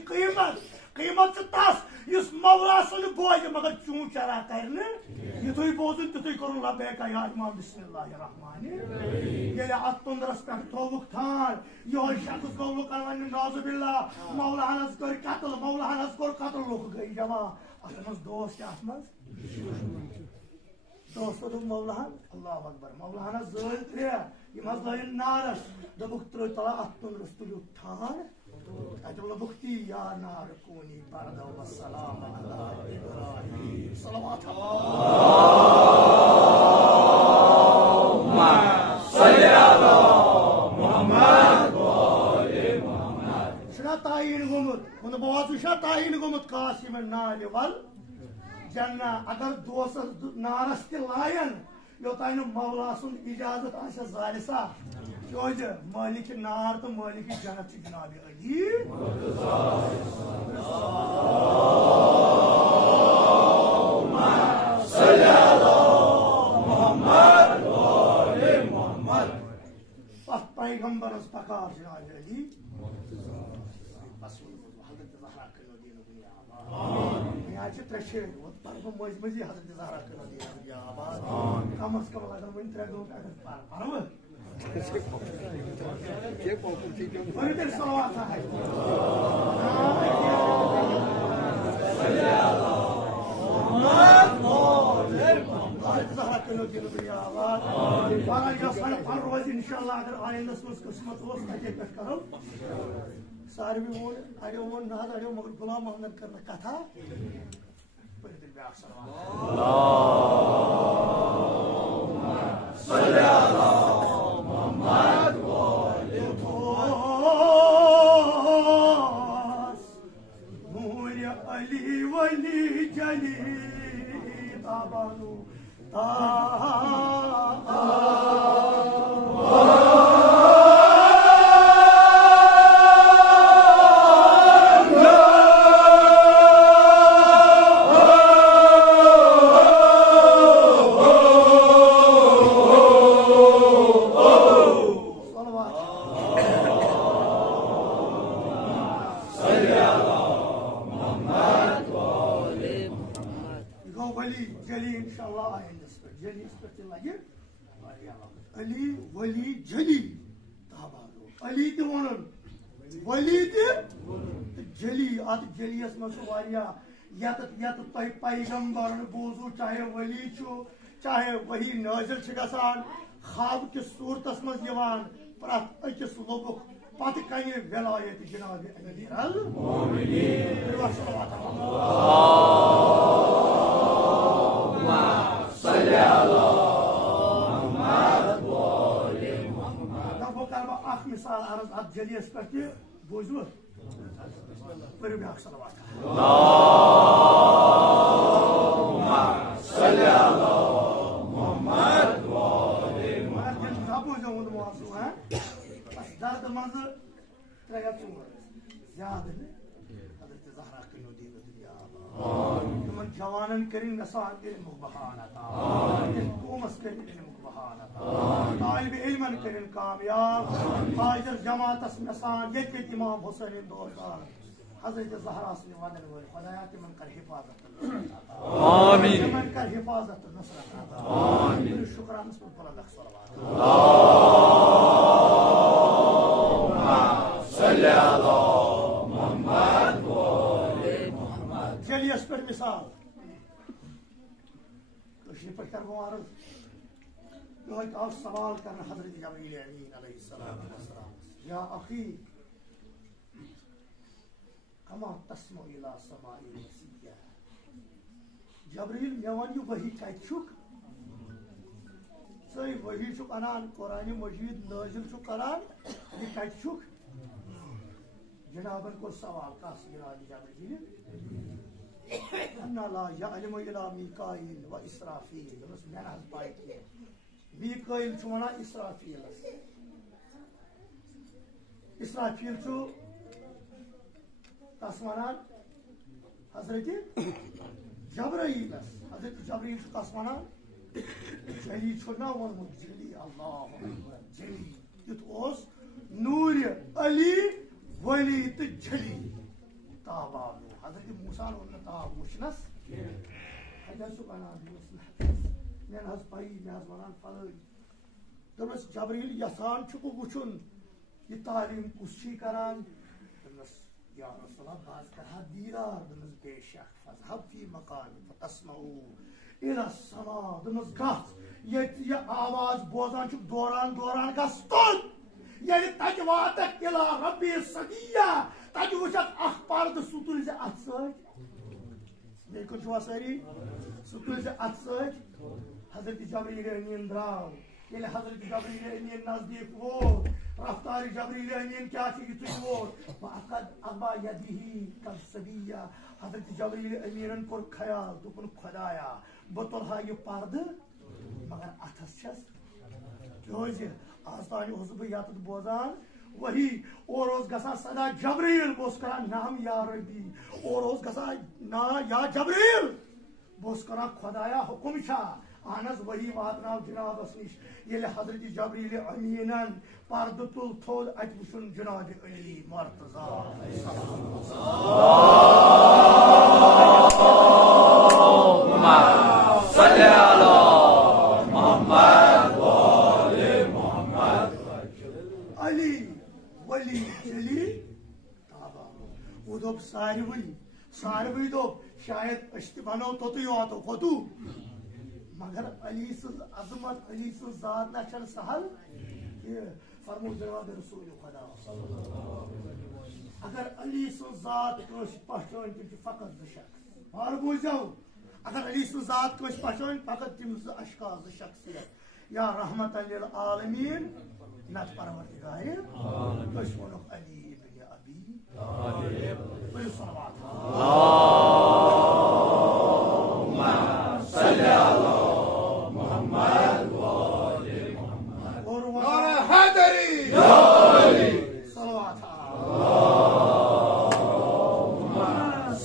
कीमत तस इस मौला सन बोझ मगर चूं चरा करने युतुई बोजुन तुतुई करुन लबैका या इमाम बिस्मिल्लाहिर्रहमानिर्रहीम ये अतुंदरस पे तोबुक थान यो शख्स गौलु करवन नाजुबिल्लाह मौला हनस कर कत्ल लोग गई जमा असमस दोस्त असमस दोस्तों तो मौलाना अल्लाह अकबर मौलाना ज़ोल थे ये मज़लाइन नारस दबुक त्रो तला अत्तुन रस्तुलु थान अजल बुक्ति या नार कोनी बरदा व सलाम अला इब्राहिम सलावत अल्लाहुम्मा सल्ली अला मुहम्मद व आले मुहम्मद शना तायीन गुमुत उन बहुत शना तायीन गुमुत कासिम नाल वल Janna agar dost naras ke layan योतान मौला सुन इजाजत आशा जालिसा क्यों मालिक नार तो मालिक जन्नत जनाब अली पैगंबर पकार जनाब अली त्रे मज मजी हजरत ज़हरा कम अज कम लगन वन 3 दो रोज इंशाल्लाह अगर आइंदस मज किस्मत पे करो सारवी वो अड़ो वो ना अड़ो मगर गुलाम मोहम्मद करना कथा अली वली जली ताबानु अली वली जली अली तो वन वली जली अत जलियस मज यत पैगंबर बोजू चाहे वली चाहे वही नाजिल गसान खाब किस सूरतस मज प्रत अकिस लोगुक पत कन वलायत जनाब मिसाल अर्ज अत जलियस पे बोजू पढ़ो ब्याक सलवात दर्द मज 3 ज्यादा हजरत ज़हरा तुम जवानन करिन नसान इल्मुक बहानता कौमस करिन इल्मुक बहानता तालिब इल्मन करिन कामयाब हाजिर जमातस नसान ये इमाम हुसैन दोरकार हजरत ज़हरा से वदन व खुदाया के मन कर हिफाजत आमीन मन कर हिफाजत नसरत आमीन शुक्रान पर बुलंद सलवात सल्ली अला मोहम्मद व आले मोहम्मद चलिए इस पर मिसाल तो ये पर कर मुबारक तो एक और सवाल करना हजरत जबरील अमीन अलैहिस्सलाम या अखी कमा तस्मो इला समाई नसिया जबरील मेवन वही कछुक सही वही छु अनान कुरान मजीद नाजिल छु करान ये कछुक जनाबन को सवाल का जनाब जबरील अन्ना ला यअलमु इला मीकाईल व इसराफील बस मैं हज पाई के मीकाईल छु वना इसराफील इसराफील छु तस्मानान हजरत जबरील हजरत जबरील छु तस्मानान जली छु ना वन जली अल्लाह अकबर जली युत ओस नूर अली वली तो जली ताबा हजरत मूसा ने ताब वुशनस हजरत सुबहान मैं हज पाई मैं हज वनान फल दमस जबरील यसान छु वुचुन ये तालीम कुछ करान दमस या रसूलल्लाह बाज कहा दीदार दमस बेशक फज़हब फी मकान फतस्मऊ इला समा दमस गस ये आवाज बोजान छु दौरान दौरान का स्तुत यानी तज वातक इला रब्बी सदिया तज वुचक अखबार द सुतुल से अत्सज मे कुछ वासरी सुतुल से अत्सज हजरत जबरील अमीन द्राव ये हजरत जबरील अमीन नजदीक वो रफ्तार जबरील अमीन क्या थी युत वो वअकद अबा यदिही कल सदिया हजरत जबरील अमीन को ख्याल दुपन खुदाया बतुलहा ये पर्द मगर अथस आज तान यत बोजान वही और गसा सदा जबरील बोस करान नाम या रबी और गसा ना या जबरील बोस करा खुदाया हुकुम छा अहनस वही वातनाव जनाबस निश ये हजरत जबरील अमीनन पर्द तुल थोद अत वुचुन जनाब अली मुर्तजा अली वली जली वो दोप सारवी दोप शायद अश्त बनो तो यो कोतु मगर अली सज अजमत अली सज जात ना चल सहल ये फरमो जनाब रसूल खुदा अगर अली सज जात कोश पहचान तिम फकत शख्स और बुझो अगर अली सज जात कोश पहचान फकत तिम अशखास शख्सियत या रहमत लिल आलमीन नत परवरदिगार दुश्मन अली इब्न अबी तालिब सल्लल्लाहु अलैहि मुहम्मद व आले मुहम्मद और नारा हैदरी या अली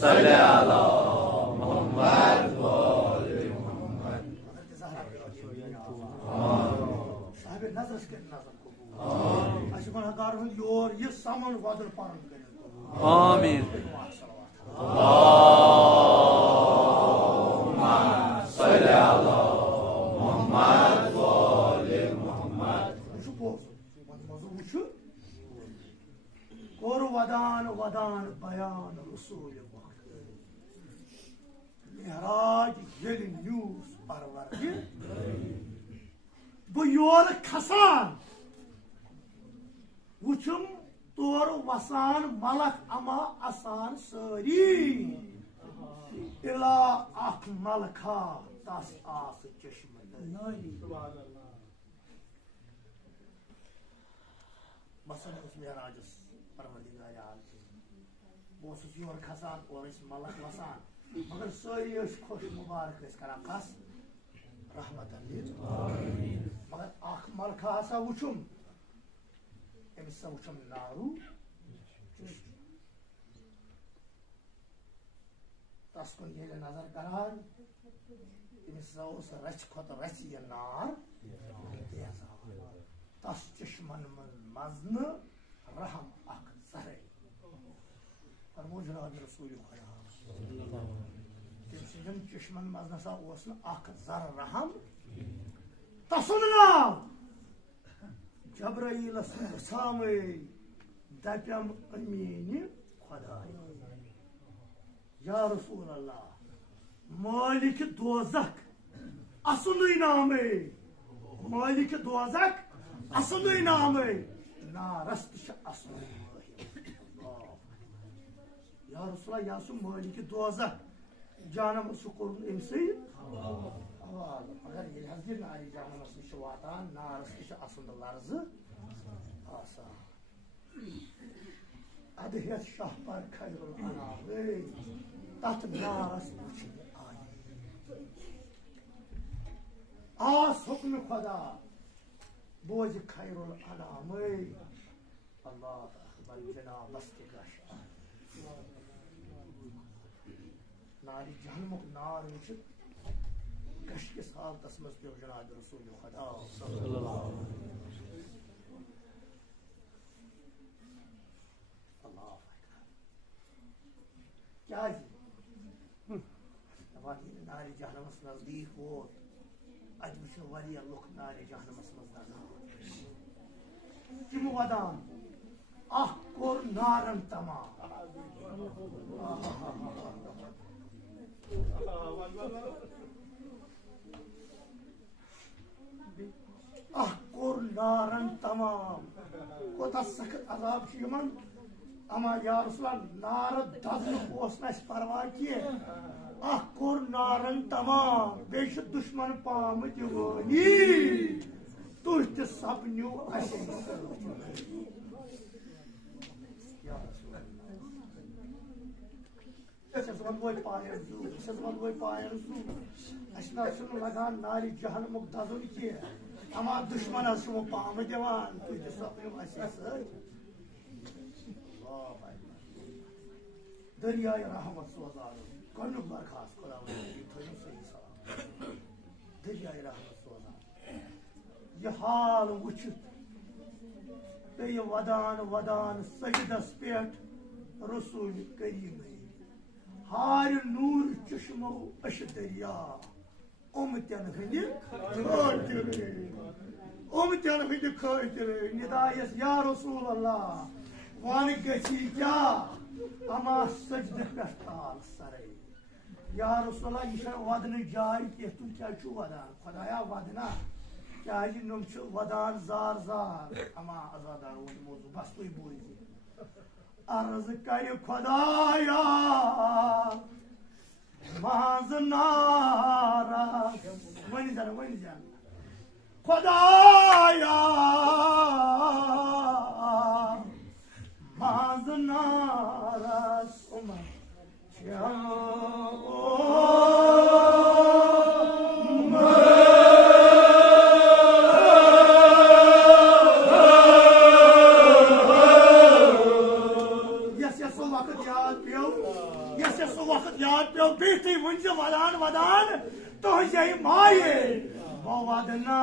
सल्लल्लाहु मुहम्मद व आले मुहम्मद साहिब नजर के नजर अशुगुनहगार हुंद योर ये सामान वादल पारन करें आमीन और वदान वदान बयान रसूल मेहराज येल न्यूज परवरदिग बो योर खसान वुचुम तोर वसान मलक अमा आसान सारी इला अख मलखा तस आस चश्म बसन उस मेहराजस परवरदिगार आलम बोस योर खसान और मलक वसान मगर सारी खुश मुबारक करान खस रहमत मगर अख मलखा हसा वुचुम अमिस वुचुम नारू तस कुन ये नजर करान अमिस रच खत रच ये नार तस चश्मन मजन रहम अख जरे फरमो जनाब रसूल तम चश्मन मज नसा अख जर रहम तसुन नाम जबराइल सामे दपम अमीन खुदा या रसूल अल्लाह मालिक दोज़ख असुन नामे मालिक दोज़ख असुन नामे नारस्त असुन या रसूल या सु मालिक दोज़ख जानम सुकुर इनसे अगर ये हज़िर नारी जानम से वातान नारस्त असुन लर्ज आसा अदहियत शाह पर खैरुल अनाम तत नारस आस हुक्म खुदा बोझ खैरुल अनाम अल्लाह अकबर जनाब बस्तिगश नारी जहन्मुख नार वुच गश किस हालतस मज पे जनाब रसूल खुदा सल्लल्लाहु अलैहि क्या नारी जहनमस नजदीक वो अज वह लुक नारी जहनमस मज तिम वदान अख कोर नारन तमाम अख कोर नारन तमाम कोता सख्त अजाब यमन अमा या रसूल नार दजन परवाह कह अख कोर नारन तमाम बे दुश्मन पाम दिवानी तुह त सपन्यू वो पायन लगान नारी जहनमुख दजुन की अमा दुश्मन वो पाम दिवान दरियाए रहमत सोजान गनुक बरखास्त खुदा सही सलाम दरियाए रहमत सोजान यह हाल वुचित पे वदान वदान सजदस पेट रसूल करीम हार नूर चश्मो अश दरिया उमतन हंदि खातिर निदायस या रसूल अल्लाह वन गसी क्या अमा सजद पे ताल सरे या रसूल अल्लाह यह वदन जाय कि तुम क्या वदान खुदाया वदना क्या नुम वदान जार जार अमा आजादार मौजू बस तुम बोज अर्ज कर खुदाया माज नारा वन जान खुदाया माज नारा सुमा वदान वदान तो यही माये वो वदना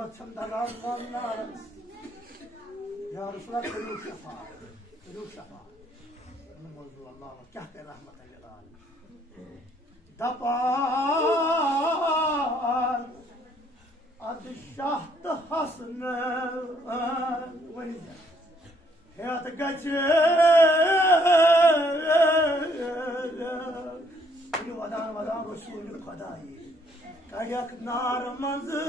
Ahmet Çandalar vanlar. Ya Resulallah kılıyor şefa. Kılıyor şefa. Onun mevzu Allah'a kahpe rahmet eylesin. Dapar adı şahtı hasnı velice. Hayatı geçer. Ini vadan Resulü kadayı. Kayak narmazı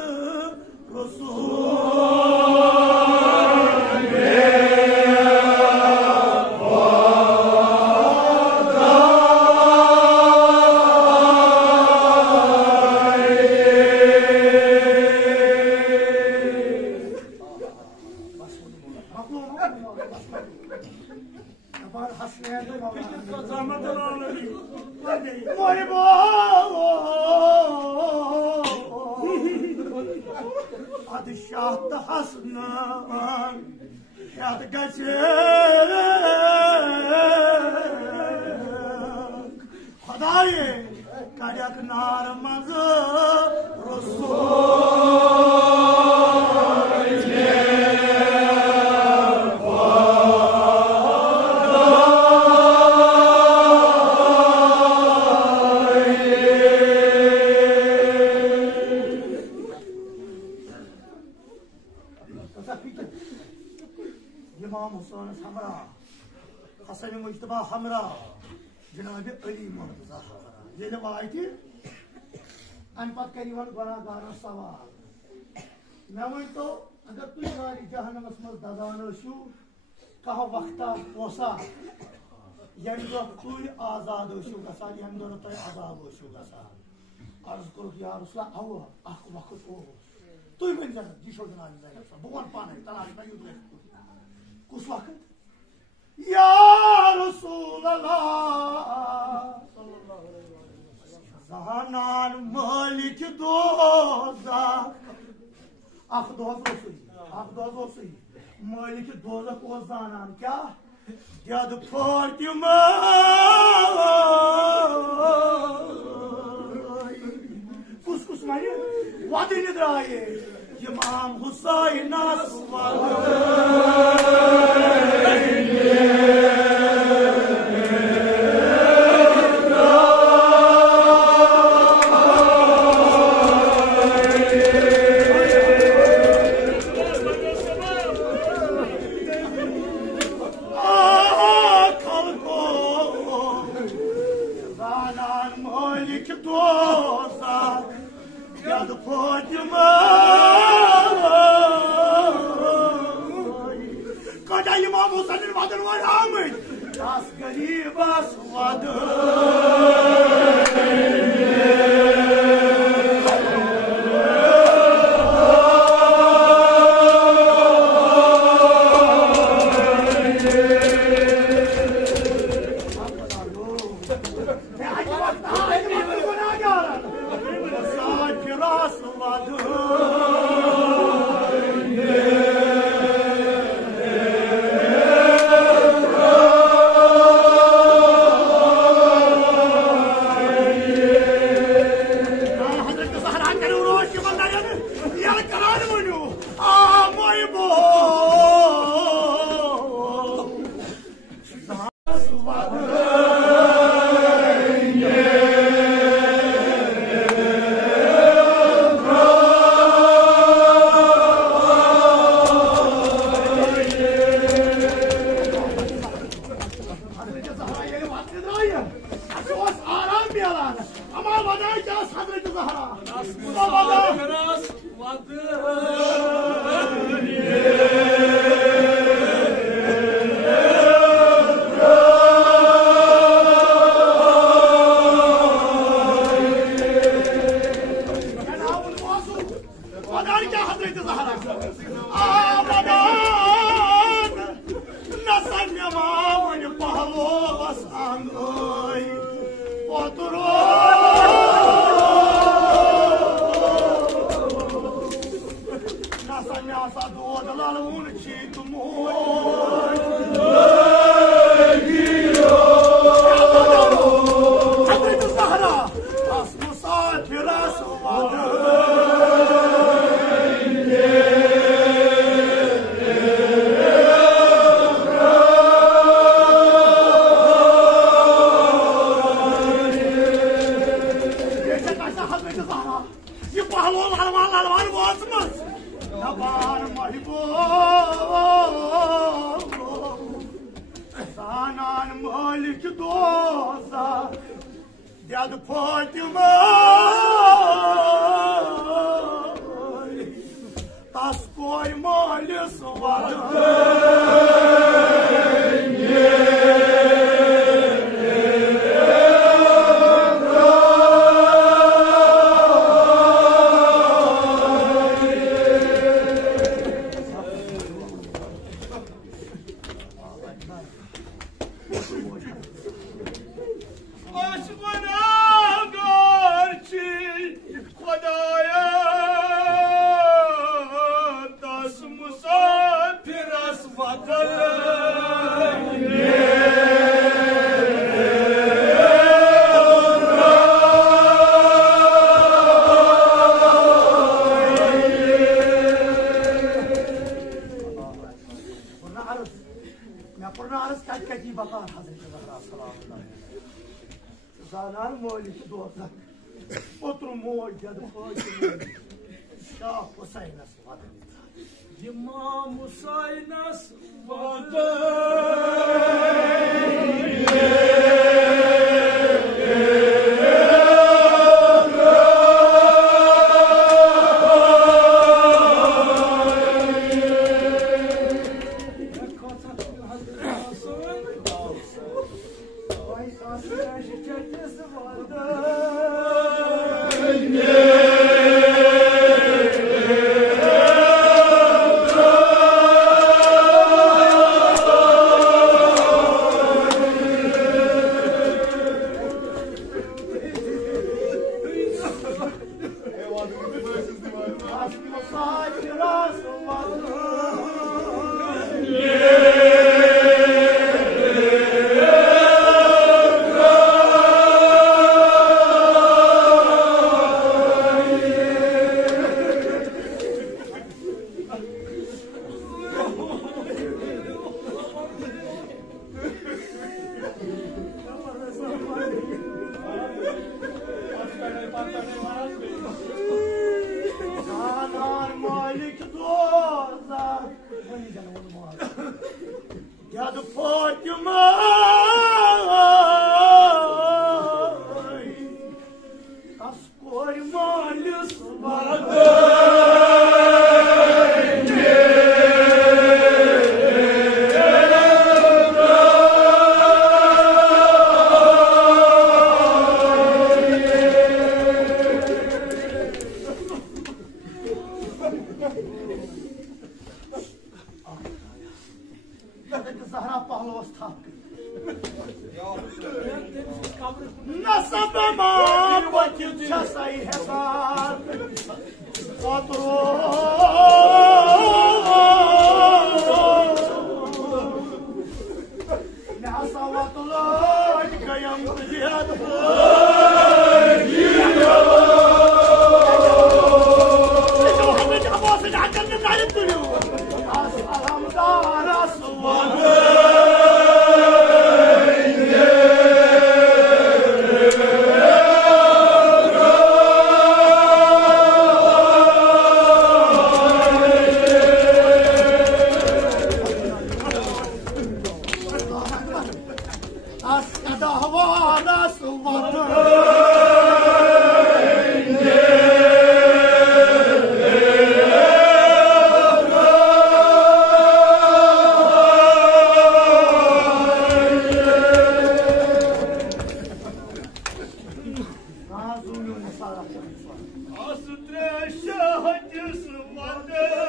adı şahtı hasnan yadı geçer Kudayı kayak narmazı Resul İmam Hüseyin Hamra, Hasan-ı Muctaba Hamra, Cenab-ı Ali Muhammad Hamra. ये रवायती अनपढ़ करीबन गुनाहगारों सवाल मैं one तो अगर तुम नारी जहन्नमस मज दजान छु कह वक्ता पोसा यम दो तुम आजाद छु गसान यम दो तुम आजाद छु गसान अर्ज करो या रसूल अव अख वक्त ओ तुम बन जा दिशो जनाब जायब भगवान पाने तलाश में युद्ध कुछ वक्त या रसूल अल्लाह Zahanan malik dozak Ak dozu Malik dozak o zahanan kya Yad Fatıma Kus mani Vadini draye İmam Hüseyin asvadı Kada İmam Hüseyin'in vadını var Ahmet Tas garib asvadı molik doza Ded Fatima Tas koy malis vadı Zanar molik doza Otru mol Ded Fatima Şah Hüseyin'es vadı İmam Hüseyin'es vadı Zanar molik doza Ded Fatima Tas koy malis vadı Zahra Pahlovas Thakkı Nasabama vakit çasayı hesar Otru Ne hasavatullah Kayam Diyad Muhammed Abbas'ın hakkında talip duruyor Ashalamda Resulullah Askada hava nasıl vardı? Astre şahacısı vardı.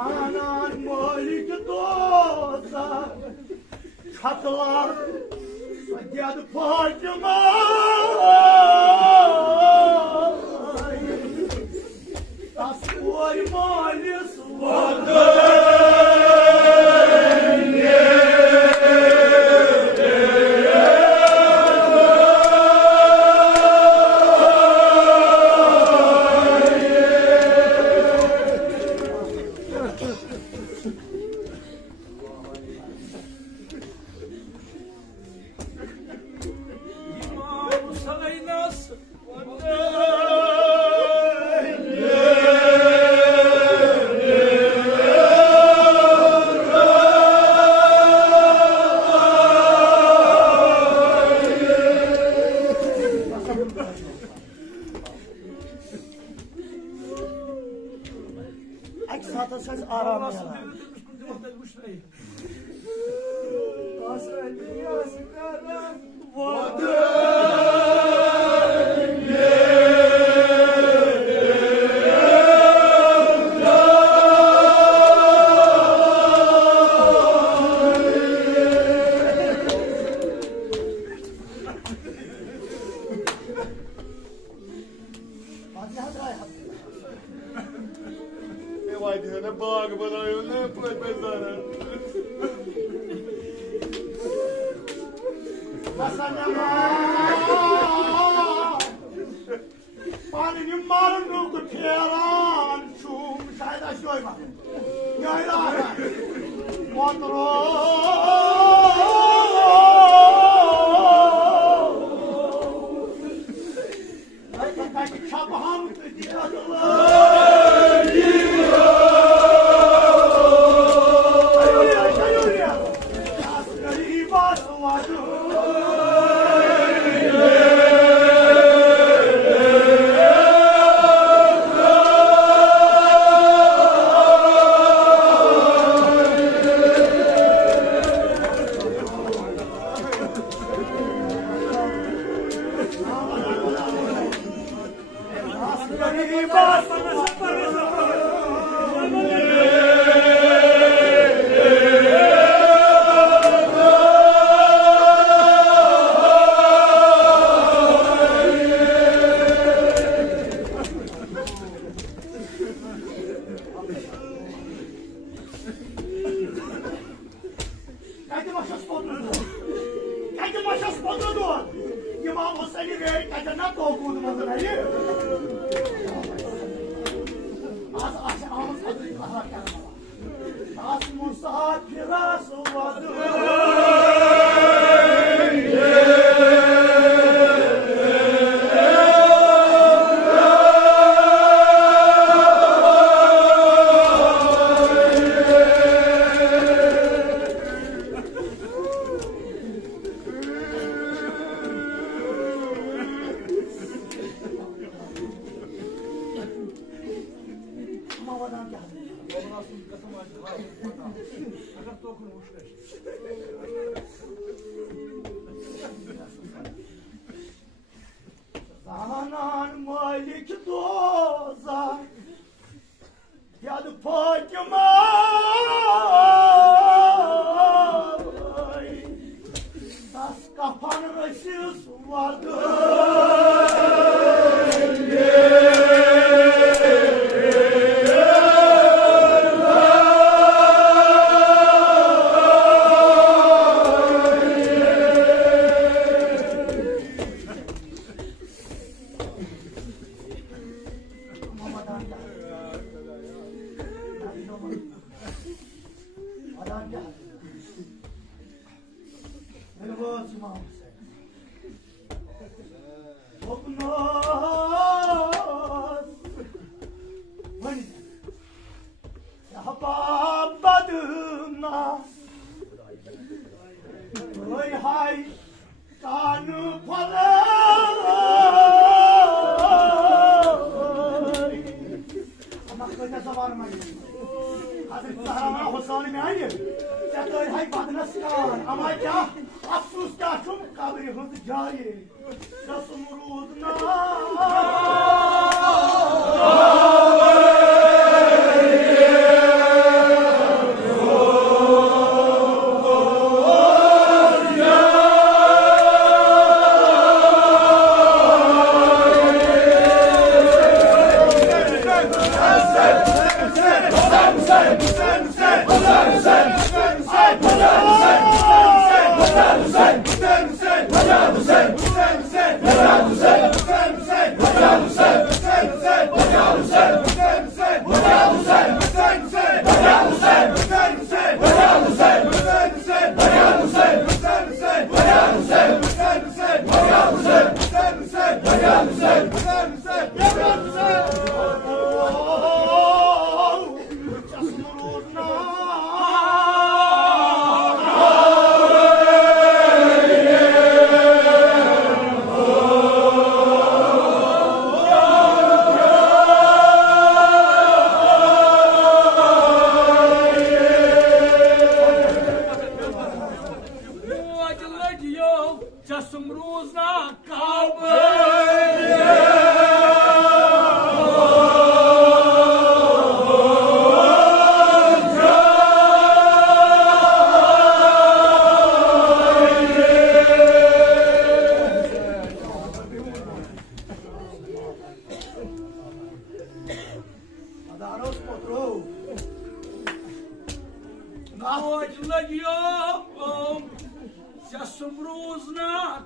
Anan molik doza Çatılar Ded Fatima Tas koy malis vadı 2 saat açacağız aram Nasıl ya. devirtirmiş bu cevaplar bu şey. Vay diyene bağ bana öyle yapılır bezara. Hasan Panin marunu kuteran şum şayda şoyma. Yayla. Kontrol. Ay çabaham diyadılar. Zanan malik doza yadı pakimay tas kapanır ışığı vardı. Hazreti Zahra Hüsnü Meali, çatır hay badına sıkan, ama ya afsus ya çok kabri hızı cari, nasıl murudna. Hüseyin! Potro. Hoje legião, se assombrou na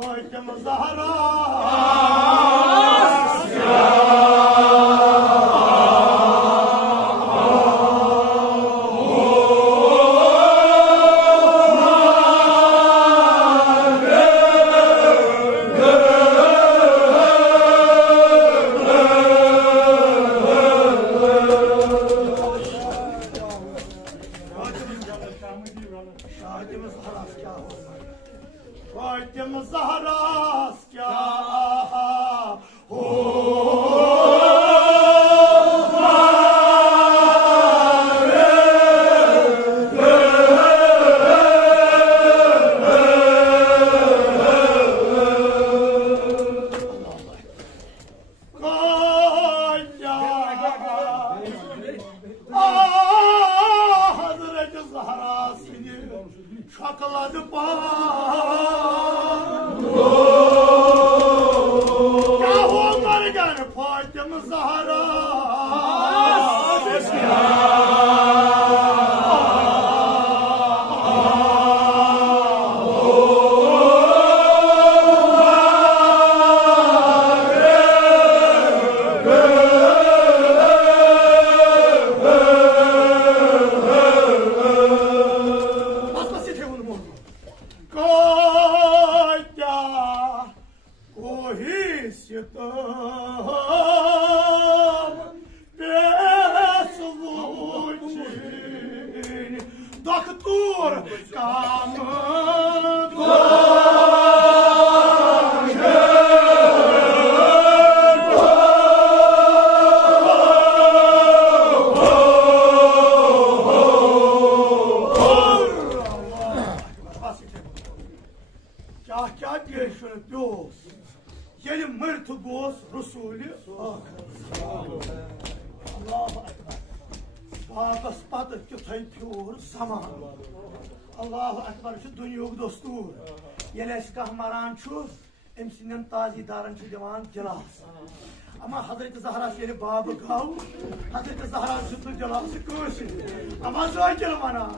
Fatıma Zahra. Fatıma Zahra Hazreti Zahra seni şakaladı Yahu onları gel Fatıma Zahra. Doktor Kah diye şunu diyoruz. Yeni mırtı goz Resulü. Allahu Ekber. Bağda spadı kütayı pür zaman. Allahu Ekber şu dünyuk dostur. Yeleş kahmaran çur. Emsinden tazi darın şu divan celas. Ama Hazreti Zahra seni babı kav. Hazreti Zahra şu celası koşun. Ama zor kelmanan.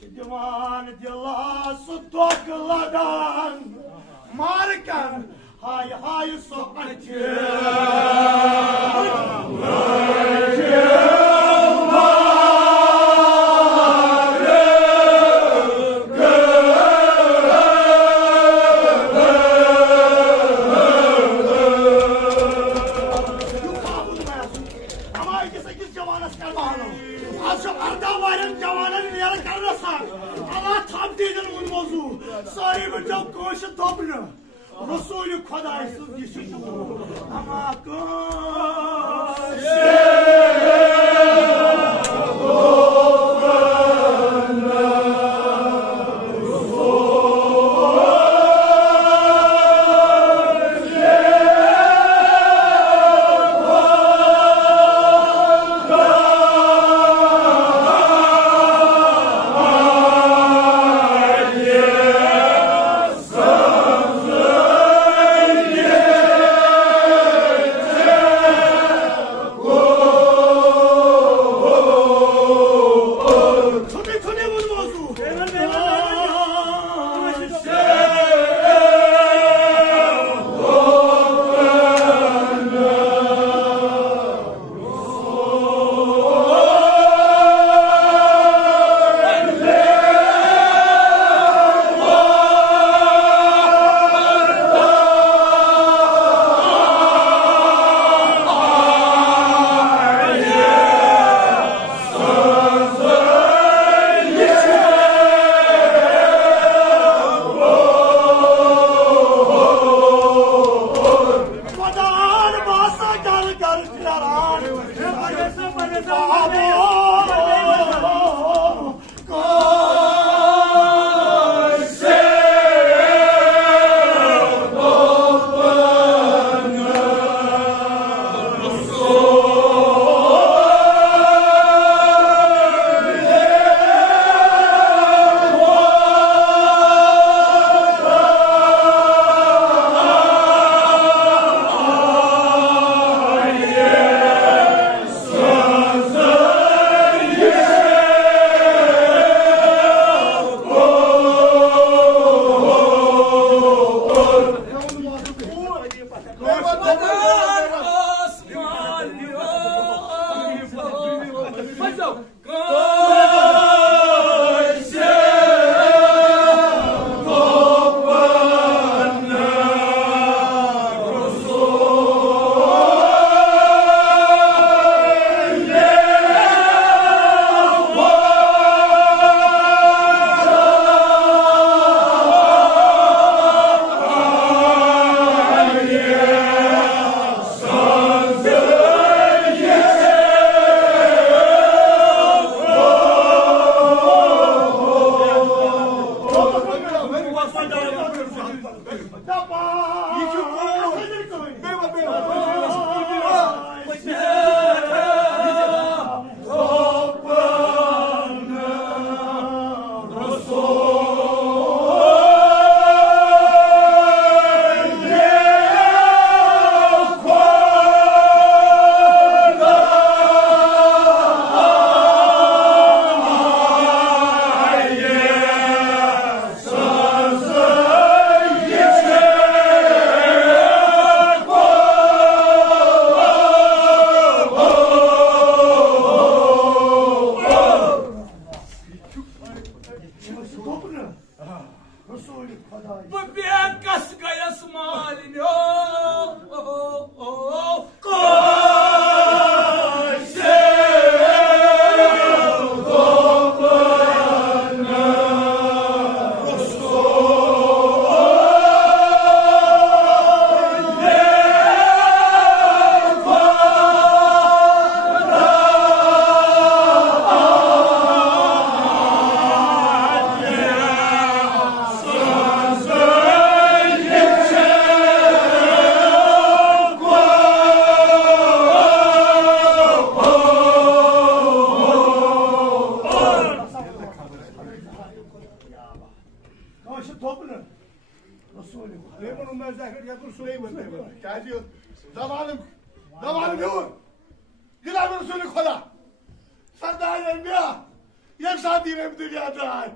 Şu divan celası tokladan. Markan. Hay hay soğançı. Sahibi çok koşu toplu. Resulü kadaysız düşüşü bu. Ama Şimdi topunu. Resulü Kadayı. Bu bir kaskaya smalini Zamanım yok. Güzel bir Resulü kola. Sen daha gelmiyor. Yeksa dinem dünyada.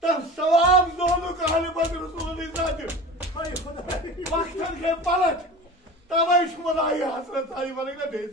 Tam savam zorluk hali bazı Resulü izledim. Hayır Kadayı. Vaktan hep balık. Tamam şu bana iyi hasret sayı bana ne değil.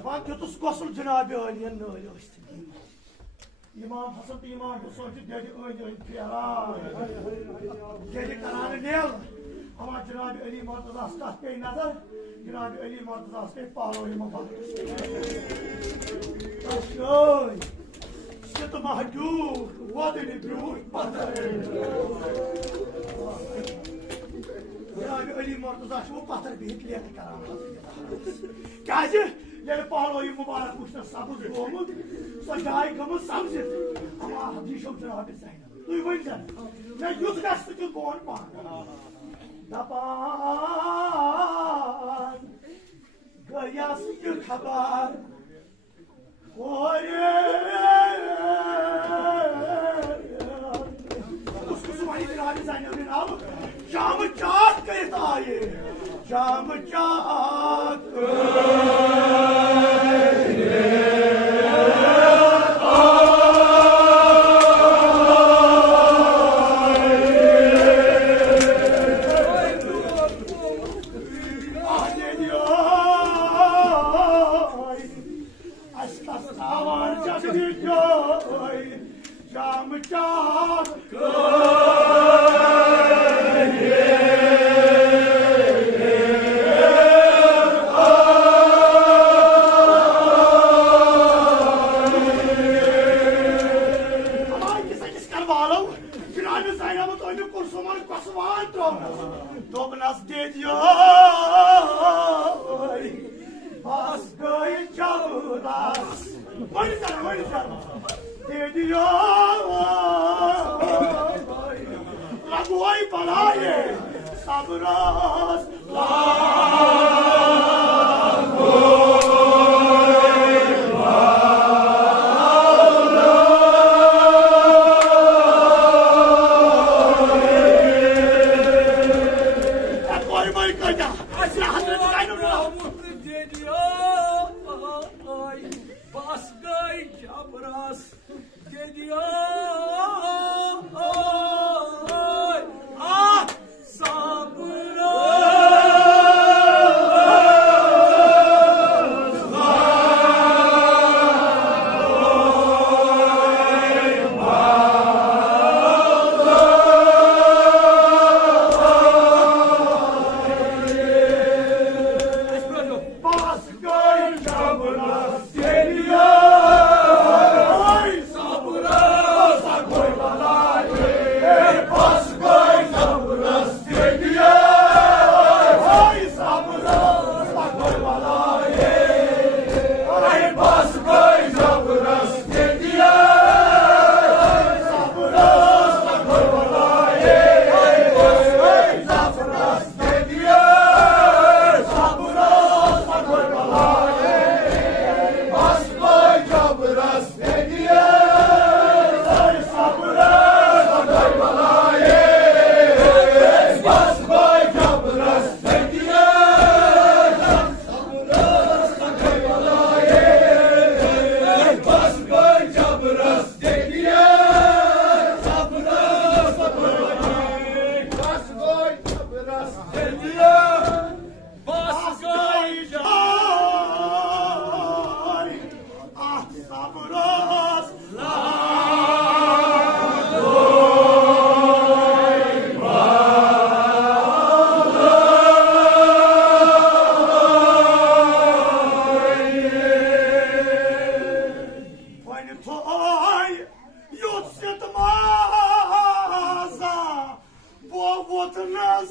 Efendim kötüsü kosul Cenab-ı Ali'nin öyle işte. İmam Hasan İmam Hüsnü dedi öyle piyara. Dedi kararı ne alır? Ama Cenab-ı Ali Murtaza Astat Bey nazar, Cenab-ı Ali Murtaza Astat Bey pahloyuma bakır. Taşloy, şıt mahdur, vadeli büyük batır. Cenab-ı Ali Murtaza şu batır büyüklüğe kararı. Gazı, yani pahloyu mübarek uçta sabız olmuş, sacaygımız sabzır. Ama hadis yok Cenab-ı Zeynep. Duymayın canım. Ne yüz gazete ki bu olma. Daban gayası yıkabar Uskusu vali Cenab-ı Zeynep'in alı camı çak kayıtayı camı çak Yutma, bu vutuna